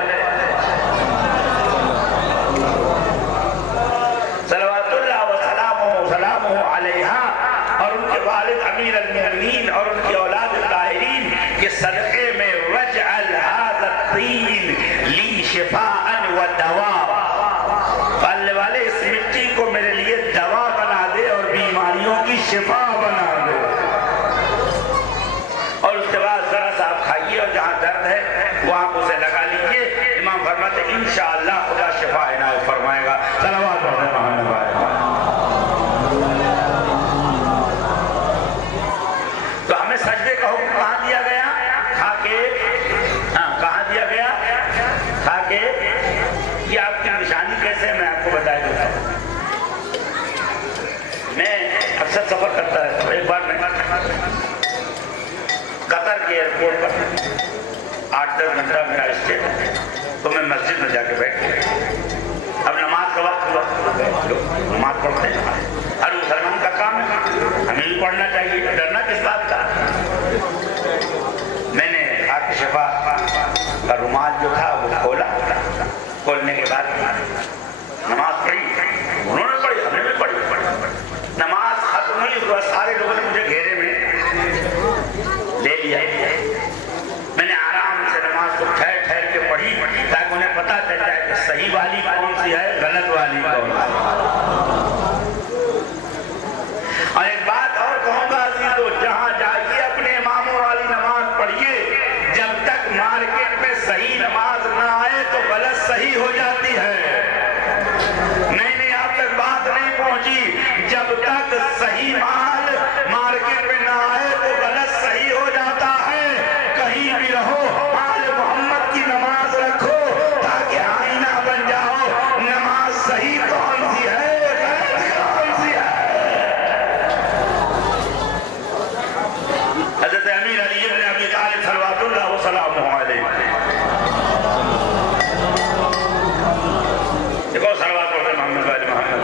صلوات اللہ وسلامہ علیہا، اور ان کے والد امیر المؤمنین اور ان کی اولاد الطاہرین کے صدقے میں وجعل هذا الطین لی شفاء و دوا، پالنے والے اس مٹی کو میرے لیے دوا بنا دے اور بیماریوں کی شفا بنا دے. اور اس کے بعد ذرا سا آپ کھائیے اور جہاں درد ہے وہاں اسے لگا لیجیے. امام فرماتے ہیں انشاءاللہ خدا شفا عنایت فرمائے گا. صلوات محمد وعلیہ. تو ہمیں سجدے کا حکم کہاں دیا گیا؟ کھا کے، کہاں دیا گیا؟ کھا کے. یہ آپ کی نشانی کیسے ہے میں آپ کو بتایا دیتا ہوں. میں اکثر سفر کرتا ہے. ایک بار میں قطر کے ایئرپورٹ پر 8-10 گھنٹہ میرا اسٹے، تو میں مسجد میں جا کے بیٹھ گیا. اب نماز کا وقت ہوا، نماز پڑھتے ہیں، ہر مسلمان کا کام ہے، ہمیں بھی پڑھنا چاہیے. ڈرنا کس بات کا؟ میں نے آپ کی شفا کا رومال جو تھا وہ کھولا. کھولنے کے بعد نماز پڑھی، انہوں نے پڑھی، ہم نے بھی پڑھی. نماز ختم ہوئی، اس کے بعد سارے لوگوں نے مجھے گھیرے میں لے لیا. میں نے آرام سے نماز کو ٹھہر ٹھہر کے پڑھی تاکہ انہیں پتہ چل جائے کہ صحیح والی کون سی ہے، غلط والی کون سی ہے. اور ایک بات اور کہوں گا عزیزو، جہاں جائیے اپنے اماموں والی نماز پڑھیے. جب تک مارکیٹ میں صحیح نماز نہ آئے تو غلط صحیح ہو جاتی ہے. نہیں آپ تک بات نہیں پہنچی. جب تک صحیح مال مارکیٹ میں نہ آئے تو غلط صحیح ہو جاتا ہے. کہیں بھی رہو آل محمد کی نماز رکھو تاکہ آئینہ بن جاؤ. نماز صحیح کون سی ہے، غلط کون سی ہے. حضرت امیر علی بن ابی طالب صلوات اللہ وسلامہ علیہ، دیکھو صلوات پڑھتے محمد وعلی محمد.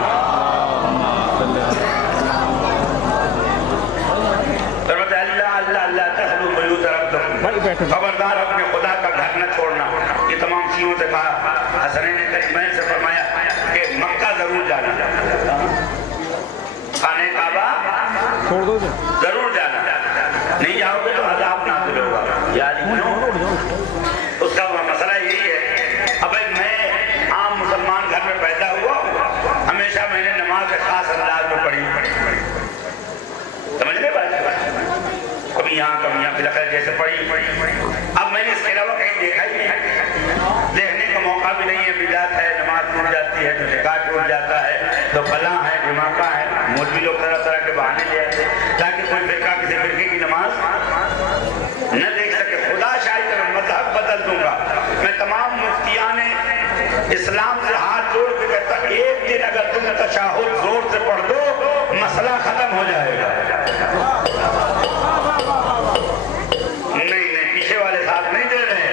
فرماتے اللہ اللہ اللہ تخلو بیوت ربکم، خبردار اپنے خدا کا گھر نہ چھوڑنا. یہ تمام شیعوں سے کہا. حسنین نے کریمین سے فرمایا کہ مکہ ضرور جانا، خانہ کعبہ ضرور جانا. نہیں جاؤ گے تو عذاب نازل ہوگا. یاد کیوں؟ اس کا مسئلہ یہی ہے. اب میں عام مسلمان گھر میں پیدا ہوا، ہمیشہ میں نے نماز خاص انداز میں پڑھی. سمجھ گئے بات؟ کبھی یہاں کبھی یہاں پھر جیسے پڑھی. اب میں نے اس کے علاوہ کہیں دیکھا ہی نہیں، دیکھنے کا موقع بھی نہیں ہے. بدعت ہے، نماز ٹوٹ جاتی ہے تو نکاح ٹوٹ جاتا ہے، تو فلاں ہے، دھماکہ ہے. مولوی لوگ طرح طرح کے بہانے لے آتے تاکہ کوئی فرقہ کسی فرقے کی نماز نہ دیکھ سکے. خدا شاہد میں مذہب بدل دوں گا. میں تمام مفتیان اسلام سے ہاتھ جوڑ کے کہتا ایک دن اگر تم تشہد زور سے پڑھ دو مسئلہ ختم ہو جائے گا. نہیں پیچھے والے ساتھ نہیں دے رہے.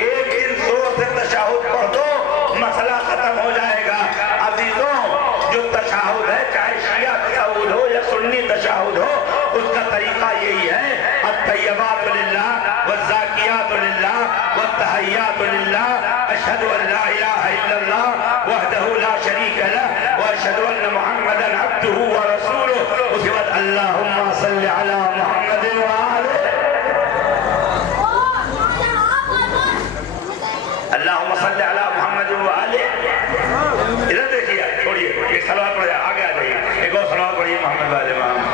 ایک دن زور سے تشہد پڑھ دو مسئلہ ختم ہو جائے گا. عزیزوں، جو تشہد ہے چاہے شیعہ تشہد ہو یا سنی تشہد ہو، اس کا طریقہ یہی ہے: الطیبات للہ والزاکیات للہ والتحیات للہ، اشہد ان لا الہ الا اللہ وحدہ لا شریک لہ واشہد ان محمدا عبدہ ورسولہ. اس کے بعد اللہم صلی علی محمد وآلہ، اللہم صلی علی محمد وآلہ. ادھر دیکھیے، چھوڑیے ایک صلوات پڑھیں، آگے آ جائیے. ایک اور صلوات پڑھیے محمد وآلہ محمد.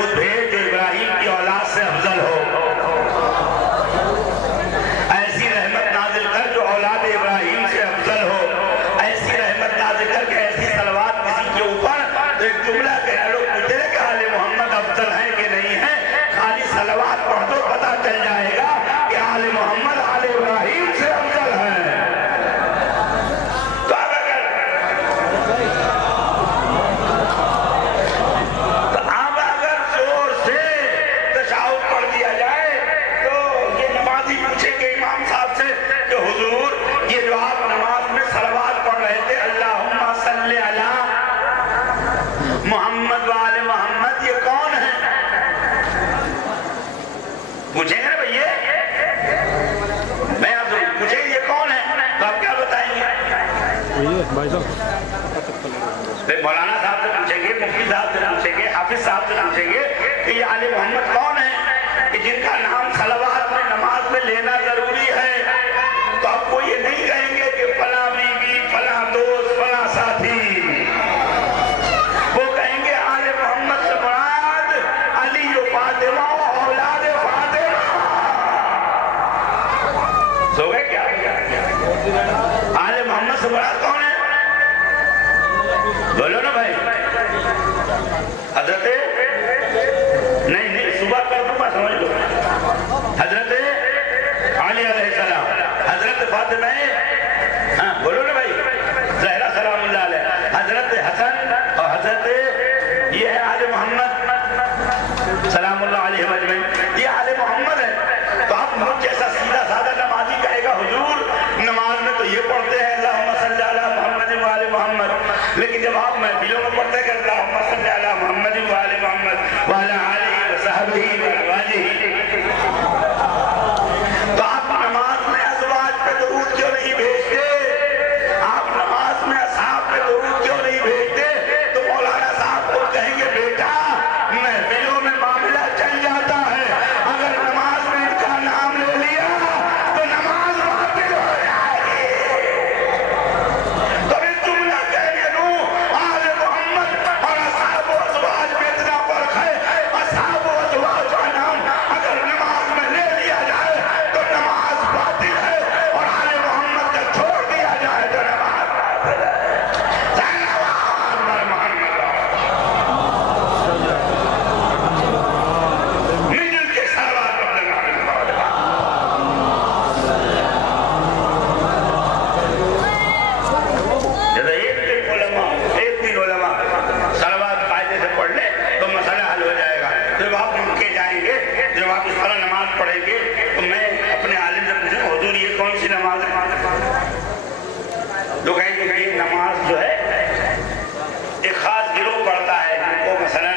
درود بھیج جو ابراہیم کی اولاد سے افضل ہو، ایسی رحمت نازل کر جو اولاد ابراہیم سے افضل ہو، ایسی رحمت نازل کر کہ ایسی صلوات کسی کے اوپر تو ایک جملہ کہہ لو پوچھے کہ آل محمد افضل ہیں کہ نہیں ہیں، خالی صلوات پڑھ دو پتہ چل جائے گا کہ آل محمد آل ابراہیم سے افضل ہیں۔ تو اب اگر زور سے تشہد پڑھ دیا جائے تو یہ نمازی پوچھیں گے امام صاحب سے کہ حضور یہ جو آپ نماز میں صلوات پڑھ رہے تھے اللہم صلی علی محمد وآل محمد یہ کون ہے؟ پوچھیں گے نا بھئیے، میں آپ سے پوچھیں یہ کون ہے تو آپ کیا بتائیں گے؟ پھر مولانا صاحب سے پوچھیں گے، مفتی صاحب سے پوچھیں گے، حافظ صاحب سے پوچھیں گے کہ یہ آل محمد کون ہے کہ جن کا نام صلوات میں نماز میں لینا ضروری ہے؟ تو آپ کو یہ نہیں کہیں گے کہ فلاں بیوی، فلاں دوست، فلاں ساتھی، وہ کہیں گے آل محمد سے مراد علی و فاطمہ و اولاد فاطمہ۔ سو گئے کیا؟ آل محمد سے مراد کون ہے؟ بولو نا بھائی، حضرت نہیں صبح کر دوں میں سمجھ لو، حضرت علی علیہ السلام، حضرت فاطمہ، ہاں بولو نا بھائی، زہرا سلام اللہ علیہ، حضرت حسن اور حضرت یہ ہے آل محمد سلام اللہ علیہ مجمعین، یہ آل محمد ہے۔ تو آپ مجھ جیسا سیدھا سادہ نمازی کہے گا حضور نماز میں تو یہ پڑھتے ہیں اللہم صلی علی محمد وآل محمد، لیکن جب آپ محفلوں میں پڑھتے ہیں اللہم صلی علی محمد وآل محمد وعلی آلہ وصحبہ وآلہ، تو آپ نماز میں ازواج پہ درود کیوں نہیں بھیجتے؟ آپ نماز میں اصحاب پہ درود کیوں نہیں بھیجتے؟ تو مولانا صاحب کو کہیں گے بیٹا محفلوں میں معاملہ چل جاتا ہے، اگر نماز میں ان کا نام لے لیا تو نماز باطل ہو جائے گی۔ تو اس جملہ کہنے دوں آل محمد اور اصحاب و ازواج میں اتنا فرق ہے، اصحاب و ازواج کا نام اگر نماز میں لے لیا جائے تو نماز باطل ہے، اور آل محمد کا چھوڑ دیا جائے تو نماز باطل ہے۔ مل کے صلوات پڑھنا جیسے ایک دن علماء صلوات قاعدے سے پڑھ لے تو مسئلہ حل ہو جائے گا۔ جب آپ ان کے جائیں گے، جب آپ اس طرح نماز پڑھیں گے تو میں اپنے عالم سے پوچھوں حضور یہ کون سی نماز ہے؟ تو کہیں گے یہ نماز جو ہے ایک خاص گروہ پڑھتا ہے جن کو مثلا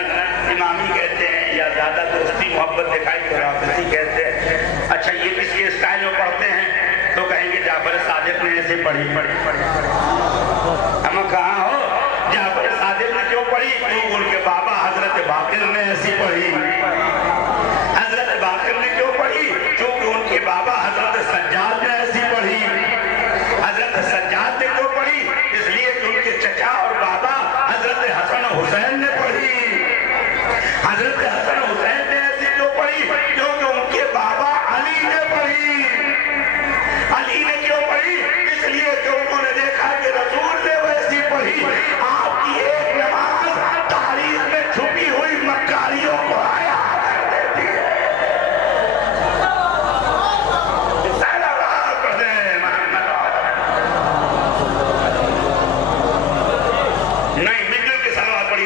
امامی کہتے ہیں یا زیادہ دوستی محبت دکھائی تو رافضی کہتے ہیں۔ اچھا یہ کس کے اسٹائل میں پڑھتے ہیں؟ تو کہیں گے جعفر صادق نے ایسے پڑھی۔ ہم کہاں ہو جعفر صادق نے کیوں پڑھی؟ کیوں ان کے بابا حضرت باقر نے ایسی پڑھی۔ حضرت باقر نے کیوں پڑھی؟ کیونکہ ان کے بابا حضرت سجاد نے ایسی پڑھی۔ حضرت سجاد نے کیوں پڑھی؟ اس لیے کہ ان کے چچا اور بابا حضرت حسن حسین نے پڑھی۔ حضرت حسن حسین نے ایسی کیوں پڑھی؟ کیونکہ ان کے بابا علی نے پڑھی۔ علی نے کیوں پڑھی؟ اس لیے کہ انہوں نے دیکھا کہ رسول نے ویسی پڑھی۔ آپ کی ایک نماز تاریخ میں چھپی ہوئی مکاریوں کو آیا کر دیتی ہے۔ نہیں مل کے صلوات پڑھی۔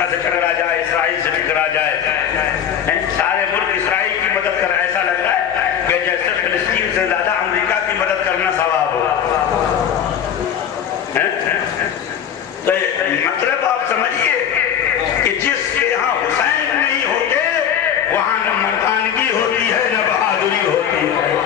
فلسطین سے ٹکرا جائے، اسرائیل سے ٹکرا جائے، سارے ملک اسرائیل کی مدد کر، ایسا لگ رہا ہے کہ جیسے فلسطین سے زیادہ امریکہ کی مدد کرنا ثواب ہو۔ تو مطلب آپ سمجھئے کہ جس کے یہاں حسین نہیں ہوتے وہاں نہ مردانگی ہوتی ہے نہ بہادری ہوتی ہے۔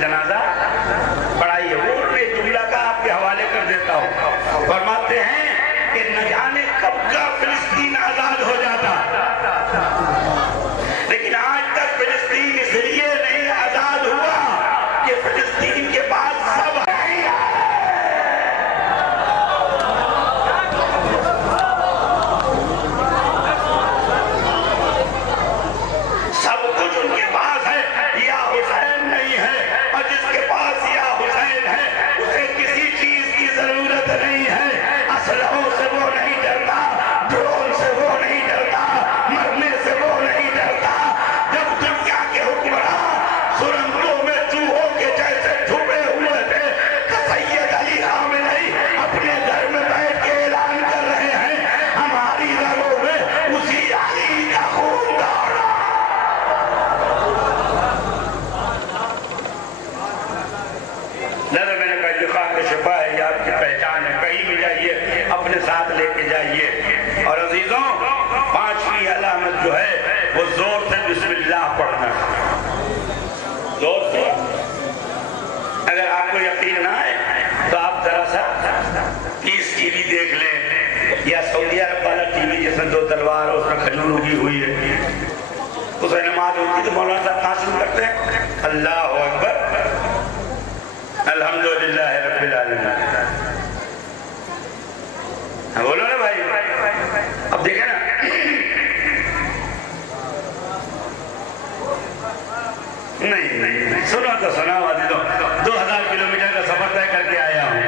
جنازہ پڑھائی ہے، وہ ایک جملہ کا آپ کے حوالے کر دیتا ہوں۔ فرماتے ہیں کہ نہ جانے کب کا فلسطین آزاد ہو جاتا، لیکن آج تک فلسطین اس لیے نہیں آزاد ہوا کہ فلسطین کے پاس سب کچھ ان کے پاس ہے، یا حسین نہیں ہے، اور جس کے پاس یا حسین ہے اسے کسی چیز کی ضرورت نہیں ہے۔ اسلحوں سے وہ نہیں ڈرتا، ڈرون سے وہ نہیں ڈرتا، مرنے سے وہ نہیں ڈرتا۔ جب دنیا کے حکمراں سرنگوں میں چوہوں کے جیسے چھپے ہوئے تھے تو سید علی خامنئی اپنے گھر میں بیٹھ کے اعلان کر رہے ہیں ہماری رگوں میں اسی علی کا خون دوڑ رہا۔ میں نے کہا لکھا کے شفا ہے، یہ آپ کی پہچان ہے، کہیں بھی جائیے اپنے ساتھ لے کے جائیے۔ اور عزیزوں، پانچویں علامت جو ہے وہ زور سے بسم اللہ پڑھنا ہے، زور سے۔ اگر آپ کو یقین نہ ہے تو آپ ذرا سا پیس ٹی وی دیکھ لیں، یا سعودی عرب والا ٹی وی جس میں دو تلوار اس میں کھجور اگی ہوئی ہے، اس میں نماز ہوتی تو مولانا صاحب کہاں شروع کرتے ہیں؟ اللہ اکبر الحمدللہ رب العالمین۔ بولو نا بھائی، اب دیکھیں نا، نہیں سنو تو سنا عزیزوں، 2000 کلومیٹر کا سفر طے کر کے آیا ہوں،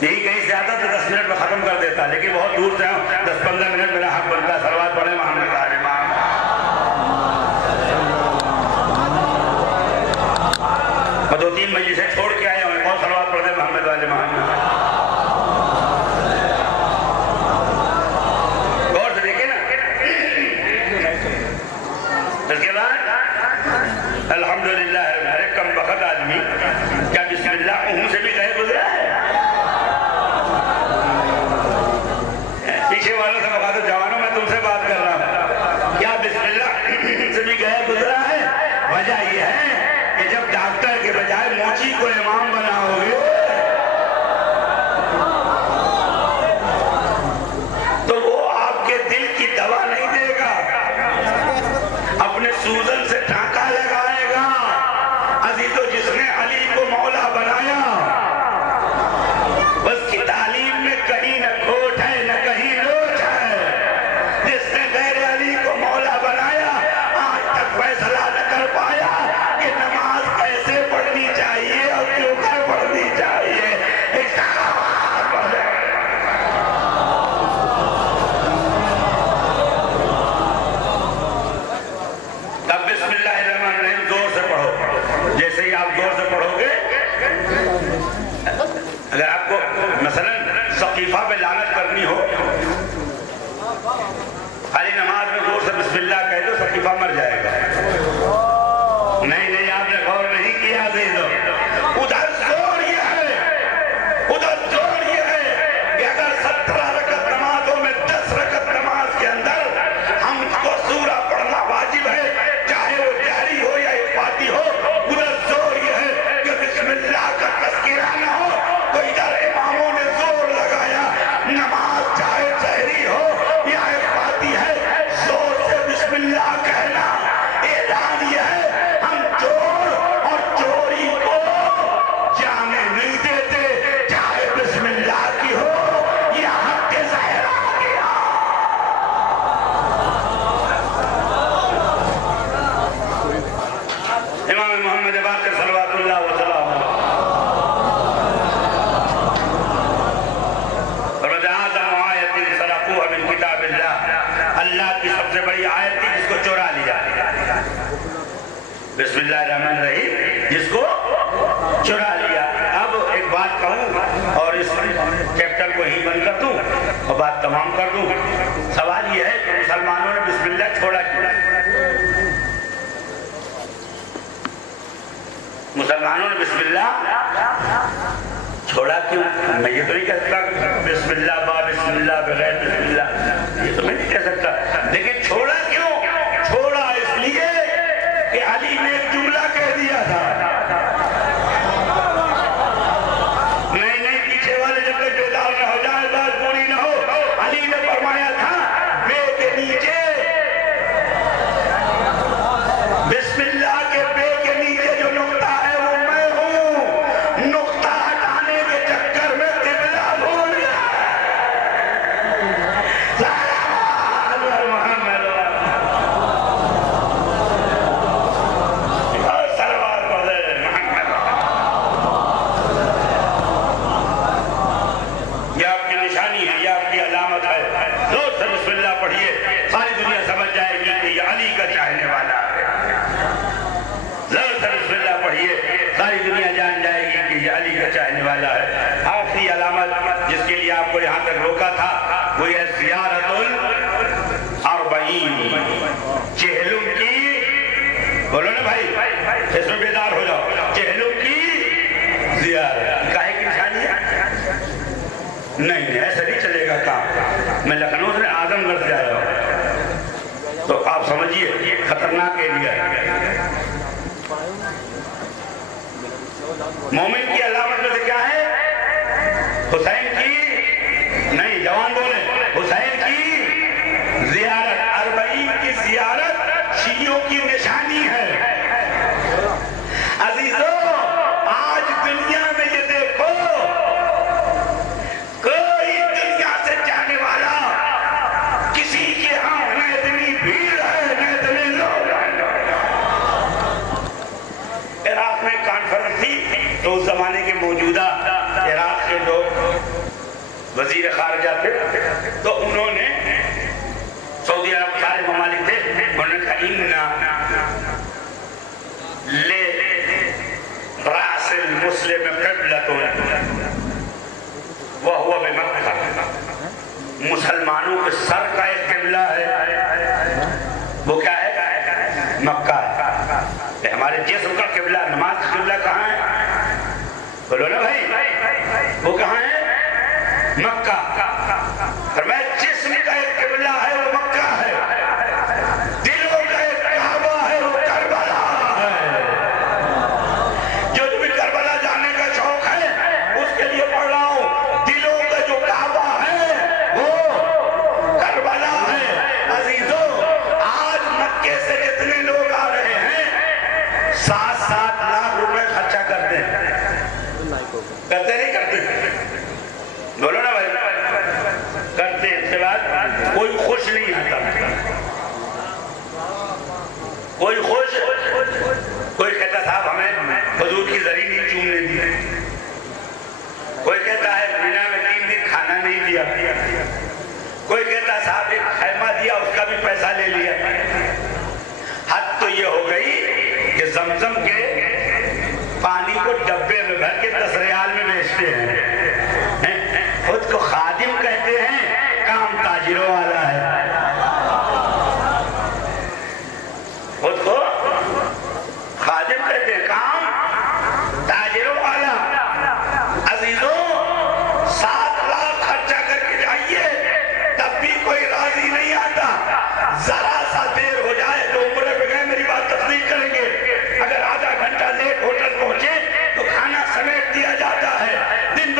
یہی کہیں سے آتا تو 10 منٹ میں ختم کر دیتا، لیکن بہت دور سے ہوں، 10-15 منٹ میرا حق بنتا ہے۔ صلوات پڑھیں محمد علی محمد۔ اور 2-3 مجلسیں چھوڑ کے آیا ہوں، ایک اور صلوات پڑھتے محمد والے محمد۔ غور سے دیکھیں نا، اس کے بعد الحمدللہ ارے کم بخت آدمی کیا بسم اللہ منہ سے بھی کہے گزرا ہے؟ پیچھے والوں سے بخاتو جوانوں میں تم سے بات کر رہا ہوں، کیا بسم اللہ سے بھی کہے گزرا ہے؟ وجہ یہ ہے کہ جب ڈاکٹر کے بجائے موچی کو امام بناؤ گے تو وہ آپ کے دل کی دوا نہیں دے گا، اپنے سوزن سے ٹھانکا لگائے گا۔ عزیزو، جس نے علی کو مولا بنایا اس کی تعلیم میں کہیں نہ کھوٹ ہے نہ کہیں لوٹ ہے۔ جس نے غیر علی کو مولا بنایا آج تک فیصلہ نہ کر پایا کہ نماز کیسے پڑھنی چاہیے اور کیوں کر پڑھنی چاہیے۔ اب بسم اللہ الرحمن الرحیم زور سے پڑھو، جیسے ہی آپ زور سے پڑھو گے جس کو چرا لیا۔ اب ایک بات کہوں اور اس چیپٹر کو ہی بند کر دوں اور بات تمام کر دوں۔ سوال یہ ہے کہ مسلمانوں نے بسم اللہ چھوڑا کیوں؟ مسلمانوں نے بسم اللہ چھوڑا کیوں؟ میں یہ تو نہیں کہہ سکتا بسم اللہ با بسم اللہ بغیر بسم اللہ، یہ تو میں نہیں کہہ سکتا، لیکن چھوڑا کیوں؟ چھوڑا اس لیے کہ علی نے ایک جملہ کہہ دیا تھا۔ نہیں پیچھے والے جب تک بیدار نہ ہو جائے بات پوری نہ ہو، علی نے فرمایا تھا بے کے نیچے بسم اللہ کے بے کے نیچے جو نقطہ ہے وہ میں ہوں، نقطہ ہٹانے کے چکر میں قبلہ بھول گیا۔ ساری دنیا جان جائے گی کہ یہ علی کا چاہنے والا ہے۔ آخری علامت جس کے لیے آپ کو یہاں تک روکا تھا وہ یہ زیارت الاربعین، چہلم کی، بولو نا بھائی اس میں بیدار ہو جاؤ، چہلم کی زیارت کاہے کی نشانی ہے؟ نہیں ایسا نہیں چلے گا کام۔ میں لکھنؤ سے اعظم گڑھ سے آیا ہوں تو آپ سمجھیے خطرناک ایریا ہے۔ مومن کی علامت میں سے کیا ہے؟ حسین کی، نہیں جوان بولیں، حسین کی زیارت، اربعین کی زیارت شیعوں کی نشانی ہے۔ عزیزو آج دنیا میں یہ دیکھو کوئی دنیا سے جانے والا کسی کے ہاں نہ اتنی بھیڑ ہے نہ اتنے لوگ ہیں۔ عراق میں کانفرنس تھی تو اس زمانے کے موجودہ عراق کے جو وزیر خارجہ تھے تو انہوں نے سعودی عرب سارے ممالک تھے، انہوں نے کہا اِنَّا لے رأس المسلم قبلۃ وَهُوَ بِمَکَّہ، مسلمانوں کے سر کا ایک قبلہ ہے، وہ کیا ہے؟ مکہ ہے۔ ہمارے جسم کا قبلہ، نماز کا قبلہ کہاں ہے؟ بولو نا بھائی، وہ کہاں ہے؟ مکہ۔ فرمایا جسم کا ایک قبلہ ہے وہ مکہ ہے، دلوں کا ایک کعبہ ہے وہ کربلا ہے۔ جو بھی کربلا جانے کا شوق ہے اس کے لیے پڑھ رہا ہوں، دلوں کا جو کعبہ ہے وہ کربلا ہے۔ عزیزو آج مکے سے جتنے لوگ آ رہے ہیں 7-7 لاکھ روپے خرچہ کرتے ہیں، کرتے نہیں کرتے؟ بولو نا بھائی، کرتے اس کے بعد کوئی خوش نہیں آتا، کوئی خوش، کوئی کہتا صاحب ہمیں حضور کی زری نہیں چومنے دی، کوئی کہتا ہے مینا میں 3 دن کھانا نہیں دیا، کوئی کہتا صاحب ایک خیمہ دیا اس کا بھی پیسہ لے لیا۔ حد تو یہ ہو گئی کہ زمزم کے پانی کو ڈبے میں بھر کے 10 ریال میں بیچتے ہیں، خود کو خادم کہتے ہیں، کام تاجروں والا ہے۔ خود کو خادم کہتے ہیں، کام تاجروں والا۔ عزیزوں 7 لاکھ خرچہ کر کے جائیے تب بھی کوئی راضی نہیں آتا، ذرا سا دیر ہو جائے تو عمرے پہ گئے میری بات تصدیق کریں گے، اگر آدھا گھنٹہ لیٹ ہوٹل پہنچے تو کھانا سمیٹ دیا جاتا ہے، دن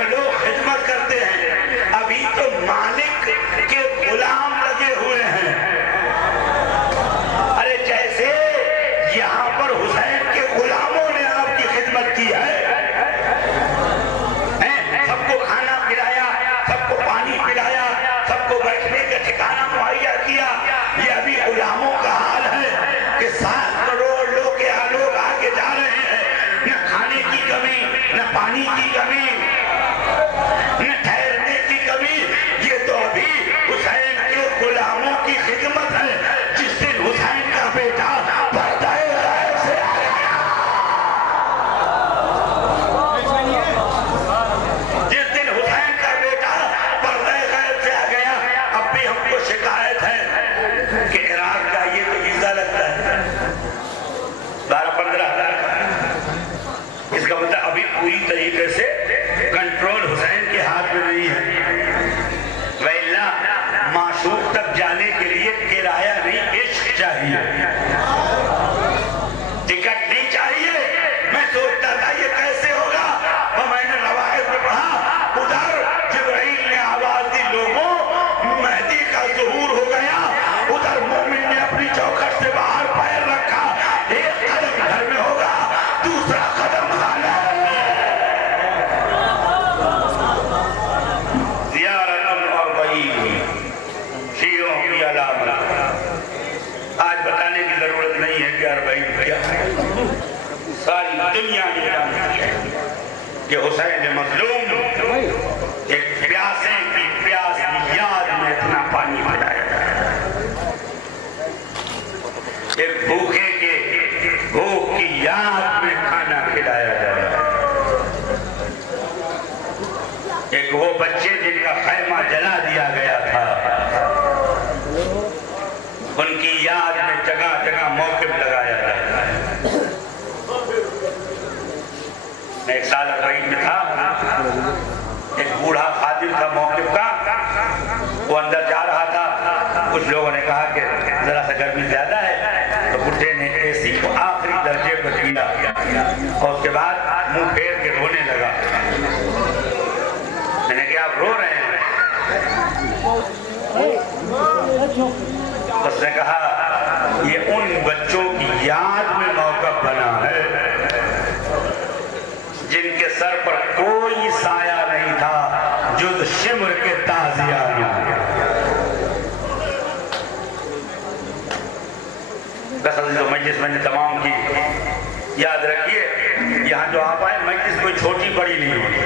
تو لوگ خدمت کرتے ہیں، ابھی تو مالک کے غلام لگے ہوئے ہیں۔ ارے جیسے یہاں پر حسین کے غلاموں نے آپ کی خدمت کی ہے، سب کو کھانا پلایا، سب کو پانی پلایا، سب کو بیٹھنے کا ٹھکانہ مہیا کیا، یہ ابھی غلاموں کا حال ہے کہ 7 کروڑ لوگ آگے جا رہے ہیں، نہ کھانے کی کمی، نہ پانی کی کمی، نہ ٹھہرنے کی کمی۔ یہ تو ابھی حسین کے غلاموں کی خدمت ہے۔ جس دن حسین کا بیٹا پردہ غیب سے آ گیا، جس دن حسین کا بیٹا پردہ غیب سے آ گیا، اب بھی ہم کو شکایت ہے کہ عراق کا یہ تو ویزا لگتا ہے 12-15 ہزار کا۔ اس کا مطلب ابھی پوری طریقے سے کنٹرول حسین کے ہاتھ میں نہیں ہے۔ وَإِلَّا معشوق تک جانے کے لیے کرایہ نہیں، عشق چاہیے، ٹکٹ نہیں چاہیے۔ میں سوچتا تھا یہ کیسے ہوگا، اور میں نے روایت میں پڑھا، ادھر جبرائیل نے آواز دی، لوگوں مہدی کا ظہور ہو گیا، ادھر مومن نے اپنی چوکھٹ سے باہر پیر رکھا، ایک قدم گھر میں ہوگا، دوسرا قدم خانہ زیارت الاربعین، شیعوں کی علامت۔ آج بتانے کی ضرورت نہیں ہے کہ اربعین کیا ہے، ساری دنیا نے جانتی ہے کہ حسین مظلوم ایک پیاسے کی پیاس کی یاد میں اتنا پانی پلایا جائے، ایک بھوکے کے بھوک کی یاد میں کھانا کھلایا جائے، ایک وہ بچے جن کا خیمہ جلا دیا گیا تھا، ان کی یاد میں جگہ جگہ موقف لگایا جائے۔ میں 1 سال 40 میں تھا، ایک بوڑھا خادم تھا موقف کا، وہ اندر جا رہا تھا، کچھ لوگوں نے کہا کہ ذرا سا گرمی زیادہ ہے، تو بڈھے نے اے سی کو آخری درجے پر کیا، اور اس کے بعد منہ پھیر کے رونے لگا۔ میں نے کہا آپ رو رہے ہیں؟ اس نے کہا یہ ان بچوں کی یاد میں موقف بنا ہے جن کے سر پر کوئی سایہ نہیں تھا جز شمر کے تازیانوں۔ بس عزیزو، مجلس میں نے تمام کی یاد رکھیے، یہاں جو آپ آئے مجلس کوئی چھوٹی بڑی نہیں ہوتی۔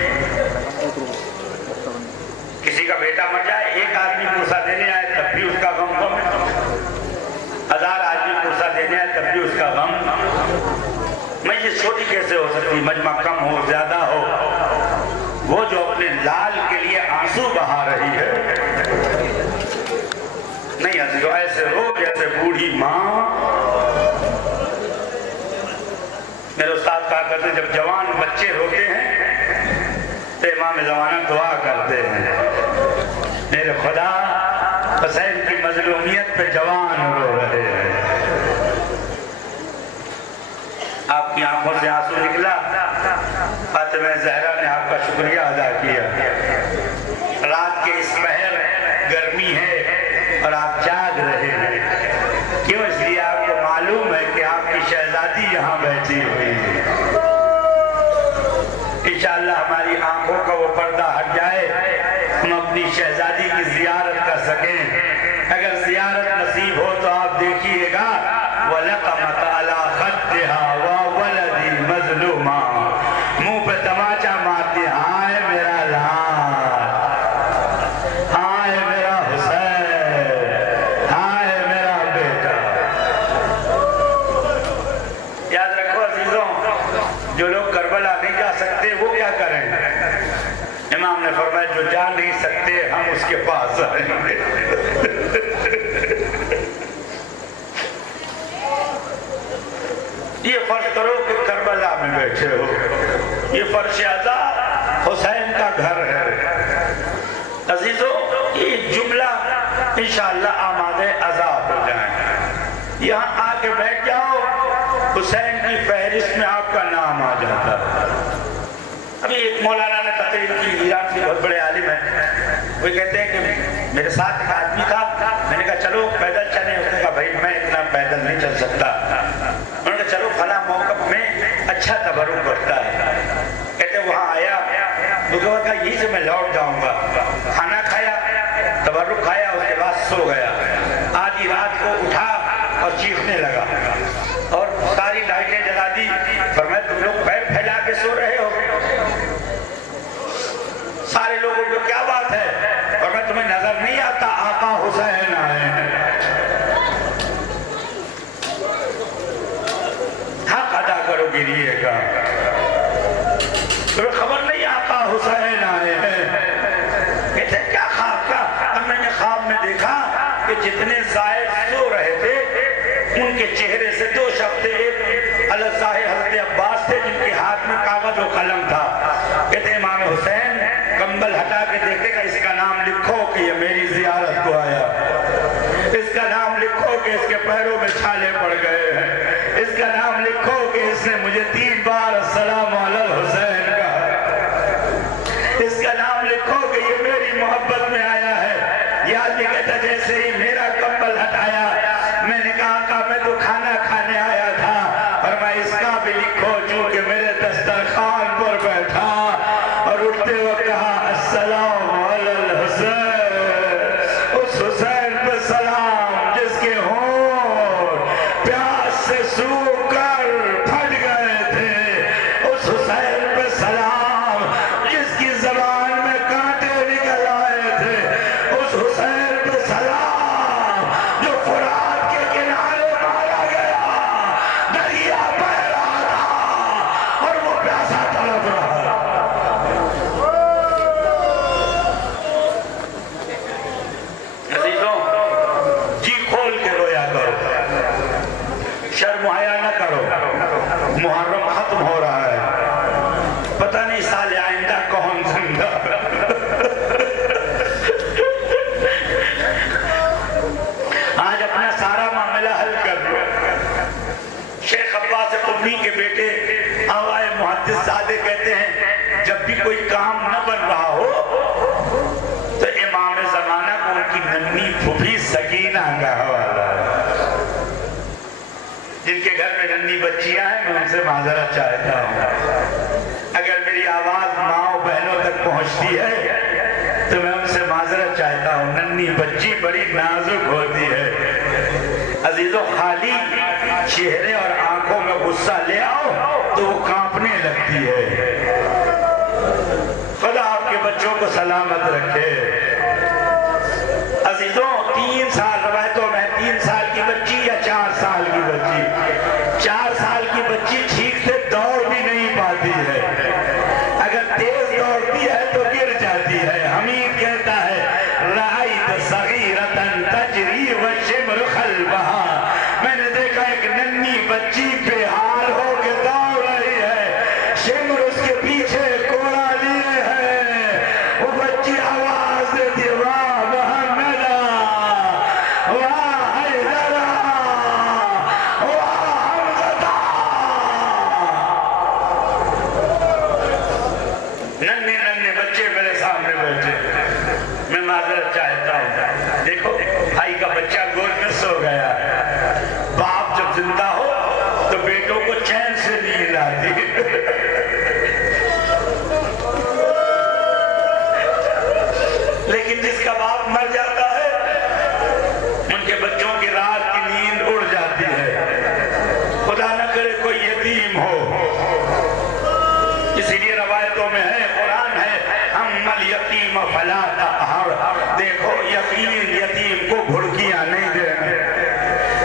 کسی کا بیٹا مر جائے، ایک آدمی پرسہ دینے آئے تب بھی اس کا غم کم ہے، 1000 آدمی پرسہ دینے آئے تب بھی اس کا غم۔ مجلس چھوٹی کیسے ہو سکتی، مجمع کم ہو زیادہ ہو، وہ جو اپنے لال کے لیے آنسو بہا رہی ہے، نہیں عزیزو ایسے رو جیسے بوڑھی ماں۔ میرے استاد کہا کرتے جب جوان بچے روتے ہیں تو امام زمانہ دعا کرتے ہیں، میرے خدا حسین کی مظلومیت پہ جوان رو رہے ہیں۔ آپ کی آنکھوں سے آنسو نکلا، فاطمہ زہرا نے آپ کا شکریہ ادا کیا۔ رات کے اس پہر گرمی ہے اور آپ جاگ رہے ہیں، کیوں؟ اس لیے آپ کو معلوم ہے کہ آپ کی شہزادی یہاں بیٹھی ہوئی ہے۔ انشاءاللہ ہماری آنکھوں کا وہ پردہ ہٹ جائے، ہم اپنی شہزادی کی زیارت کر سکیں۔ اگر زیارت نصیب ہو تو آپ دیکھیے گا وَلَقَمَتَ عَلَىٰ خَدِّهَا وَوَلَدِي مَظْلُومًا، منہ پہ تماچا مارتی، ہائے میرا لال، ہائے میرا حسین، ہائے میرا بیٹا۔ یاد رکھو عزیزوں، جو لوگ کربلا نہیں جا سکتے وہ کیا کریں؟ امام نے فرمایا جو جا نہیں سکتے ہم اس کے پاس آئیں گے۔ یہ فرض کرو کہ کربلا میں بیٹھے ہو، یہ فرش عزا حسین کا گھر ہے۔ عزیزو یہ جملہ انشاءاللہ آمادہ عزا ہو جائیں، یہاں آ کے بیٹھ جاؤ، حسین کی فہرست میں آپ کا نام آ جاتا ہے۔ ابھی ایک مولانا نے ترین کی ایران کے بہت بڑے عالم ہیں، وہ کہتے ہیں کہ میرے ساتھ ایک آدمی تھا، میں نے کہا چلو پیدل چلیں، اس نے کہا بھائی میں اتنا پیدل نہیں چل سکتا، انہوں نے کہا چلو فلاں موقف میں اچھا تبرک بڑھتا ہے، کہتے وہاں آیا تو کہا یہی سے میں لوٹ جاؤں گا، کھانا کھایا، تبرک کھایا، اس کے بعد سو گیا، آدھی رات کو اٹھا اور چیخنے لگا اور ساری لائٹیں جلا دی، فرمایا تم لوگ پیر پھیلا کے سو رہے ہو؟ سارے لوگوں کو کیا بات ہے؟ فرمایا تمہیں نظر نہیں آتا آقا حسین آئے ہیں، حق ادا کرو گریے کا، تمہیں خبر نہیں آقا حسین آئے ہیں؟ کہتے ہیں کیا خواب کا؟ اب میں نے خواب میں دیکھا کہ جتنے زائد سو رہے تھے ان کے چہرے سے دو شخص تھے، ایک الظاہر حضرت عباس تھے جن کے ہاتھ میں کاغذ و قلم تھا، کہتے ہیں امام حسین کمبل ہٹا کے دیکھتے کہ اس کا نام لکھو کہ یہ میری زیارت کو آیا، اس کا نام لکھو کہ اس کے پیروں میں چھالے پڑ گئے ہیں، اس کا نام لکھو کہ اس نے مجھے 3 بار السلام علی الحسین کہا، اس کا نام لکھو کہ یہ میری محبت میں آیا ہے۔ یہ آدمی کہتا جیسے ہی میرا کمبل ہٹایا میں نے کہا کہ میں تو کھانا کھانے آیا تھا، اور میں اس کا بھی لکھو چونکہ میرے دسترخوان پر بیٹھا اور اٹھتے وقت کہا السلام علی الحسین، اس حسین پہ سلام جس کے ہونٹ پیاس سے سوکھ کر پھٹ گئے تھے، اس حسین پہ سلام جس کی زبان میں کانٹے نکل آئے تھے، اس حسین پہ سلام جو فرات کے کنارے مارا گیا، دریا بہ رہا تھا اور وہ پیاسا تڑپ رہا تھا۔ عزیزوں جی کھول کے رویا کرو، شرم حیا نہ کرو، محرم ختم ہو رہا ہے، پتہ نہیں سال آئندہ کون زندہ۔ آج اپنا سارا معاملہ حل کر لو۔ شیخ عباس قمی کے بیٹے آوائے محدث زادے کہتے ہیں جب بھی کوئی کام نہ بن رہا ہو تو امام زمانہ کو ان کی ننھی پھوپھی سکینہ کا حوالہ ہے۔ جن کے گھر میں ننھی بچیاں ہیں میں ان سے معذرت چاہتا ہوں، اگر میری آواز ماں و بہنوں تک پہنچتی ہے تو میں ان سے معذرت چاہتا ہوں، ننھی بچی بڑی نازک ہوتی ہے۔ عزیزوں خالی چہرے اور آنکھوں میں غصہ لے آؤ تو وہ کانپنے لگتی ہے۔ خدا آپ کے بچوں کو سلامت رکھے۔ عزیزوں 3 سال روایتوں میں 3 سال کی بچی یا 4 سال کی بچی، 4 سال کی بچی ٹھیک سے دوڑ بھی نہیں پاتی ہے، اگر تیز دوڑتی ہے تو گر جاتی ہے۔ حمید کہتا ہے رأیت صغیرۃ تجری والشمر خلفہا، میں نے دیکھا ایک ننھی بچی بے حال ہو کے دوڑ رہی ہے، شمر اس کے پیچھے کوڑا لیے ہے، وہ بچی آواز دیتی واہ محمدہ واہ حیدرہ واہ حمزہ۔ ننھے ننھے بچے میرے سامنے بیٹھے، میں معذرت چاہتا ہوں۔ دیکھو بھائی کا بچہ گود میں سو گیا ہے، باپ جب زندہ ہو تو بیٹوں کو چین سے نیند آتی، لیکن جس کا باپ مر جاتا ہے ان کے بچوں کی رات کی نیند اڑ جاتی ہے۔ خدا نہ کرے کوئی یتیم ہو، اسی لیے روایتوں میں ہے، قرآن ہے اما الیتیم فلا تقہر، دیکھو یقین یتیم کو گھڑکیاں نہیں دینا،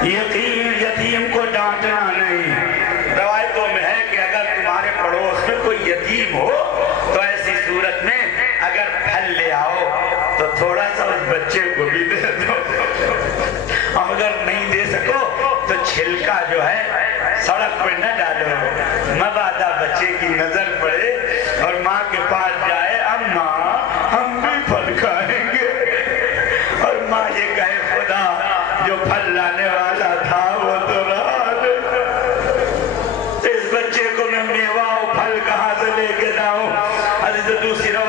یقین یتیم کو ڈانٹنا نہیں۔ روایتوں میں ہے کہ اگر تمہارے پڑوس میں کوئی یتیم ہو تو ایسی صورت میں اگر پھل لے آؤ تو تھوڑا سا اس بچے کو بھی دے دو، اگر نہیں دے سکو تو چھلکا جو ہے سڑک پہ نہ ڈالو، مبادا بچے کی نظر پڑے اور ماں کے پاس جائے اماں ہم بھی پھل کھائیں گے، اور ماں یہ کہے خدا جو پھل لانے والا تھا وہ تو رہا نہیں، اس بچے کو میں میوہ و پھل کہاں سے لے کے لاؤں۔ دوسری روایت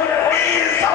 1900